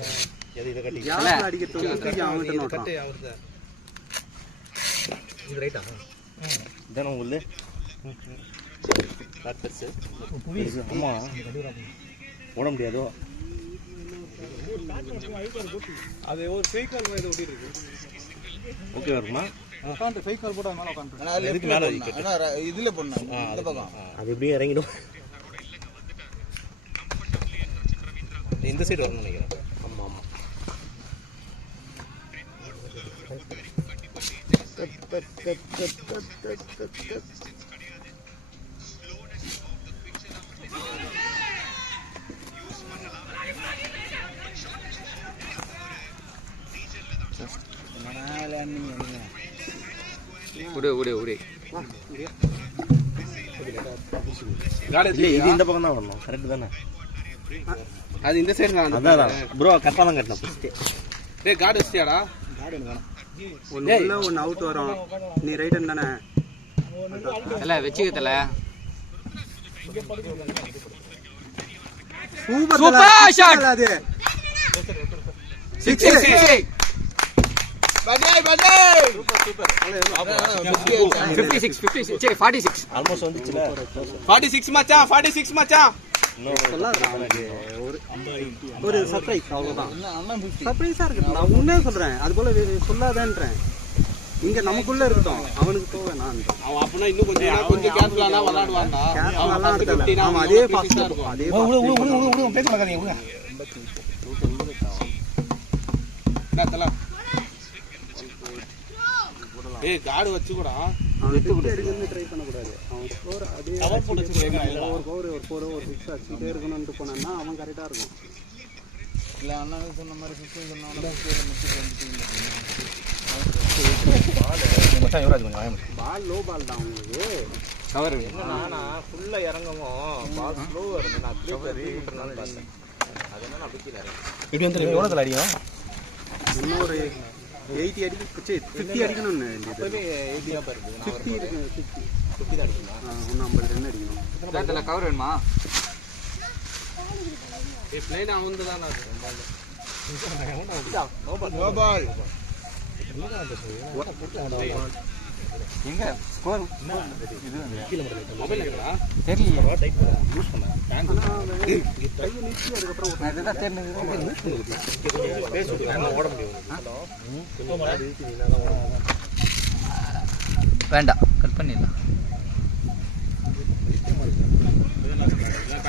யாரும் அடிக்கிறதுக்கு அவன்கிட்ட நோட்டான். இது ரைட்டா இதான உங்களுக்கு ஆமா ஓட முடியாதோ. அது ஒரு ஃபேக் கால் மாதிரி ஓடி இருக்கு. ஓகே வருமா? உட்காந்து ஃபேக் கால் போட்டு மேலே உட்காந்து இதுக்கு மேலே இதுல போடணும் இந்த பக்கம். அது எப்படியும் இறங்கிடும். இந்த சைடு வரணும்னு நினைக்கிறேன். ஆமாம் ஆமாம். உடே இது இந்த பக்கம் தான் வரணும். கரெக்ட் தானே? அது இந்த சைடு தான். அதான் ப்ரோ கரெக்டாக தான் கட்டணும் ஃபஸ்ட்டு. டேய் கார்டு வச்சிட்டியாடா? ஒன்று உள்ள ஒன்று அவுட் வரும். நீ ரைட் ஹேண்ட் தானே? இல்ல வச்சுக்கல. Super shot. அது 66 சரி 46 ஆல்மோஸ்ட் வந்துச்சுல. 46 மச்சான் 46 மச்சான். ஒரு சர்ப்ரைஸ் அவ்வளோதான். சர்ப்ரைஸாக இருக்கு. நான் உண்மையாக சொல்கிறேன். அது போல சொல்லாதேன்றேன். இங்கே நமக்குள்ளே இருக்கட்டும். அவனுக்கு போக நான் அவன் அப்படின்னா இன்னும் கொஞ்சம் கேர்ஃபுல்லானா விளையாடுவான்டா. ஆமாம் அதே ஃபாஸ்ட்டாக இருக்கும். அதே பேச மாட்டாங்க. ஏய் கார்டு வச்சு கூட அவன் எடுக்கணும்னு ட்ரை பண்ணக்கூடாது. அவன் ஸ்கோர் அதே ஒரு பவர் ஒரு 4 ஒரு 6 அடிச்சுட்டே இருக்கணும்னு போனான்னா அவன் கரெக்டாக இருக்கும். இல்லை அண்ணா சொன்ன மாதிரி 15 சொன்னாலும் பால் லோ பால் தான் உங்களுக்கு. கவர் நானா ஃபுல்லாக இறங்கவும் பால் ஸ்லோவாக இருந்து நான் அப்படியே விட்டுறனால பார்த்தேன். அதனால அப்படி இப்படி வந்து எவ்வளோ தலை அடியும்? இன்னும் ஒரு 80 அடிக்க 50 அடிக்கணும்னு வேண்டியது. 80 தான் பாருங்க. 50 இருக்கு. 50 தான் அடிக்குமா? ஒன்று 50 ரன் அடிக்கணும். கவர் வேணுமா? ஏய் பிளைன் அவந்து தான் அது நோ பால். எங்க ஸ்கோர் மொபைல் எங்கடா? தெரியல. யூஸ் பண்ணேன். கையை நீட்டி அதுக்கப்புறம் அதுதான் தெரிஞ்சது. பேசுறது ஓட முடியும். வேண்டாம், கட் பண்ணிடலாம்.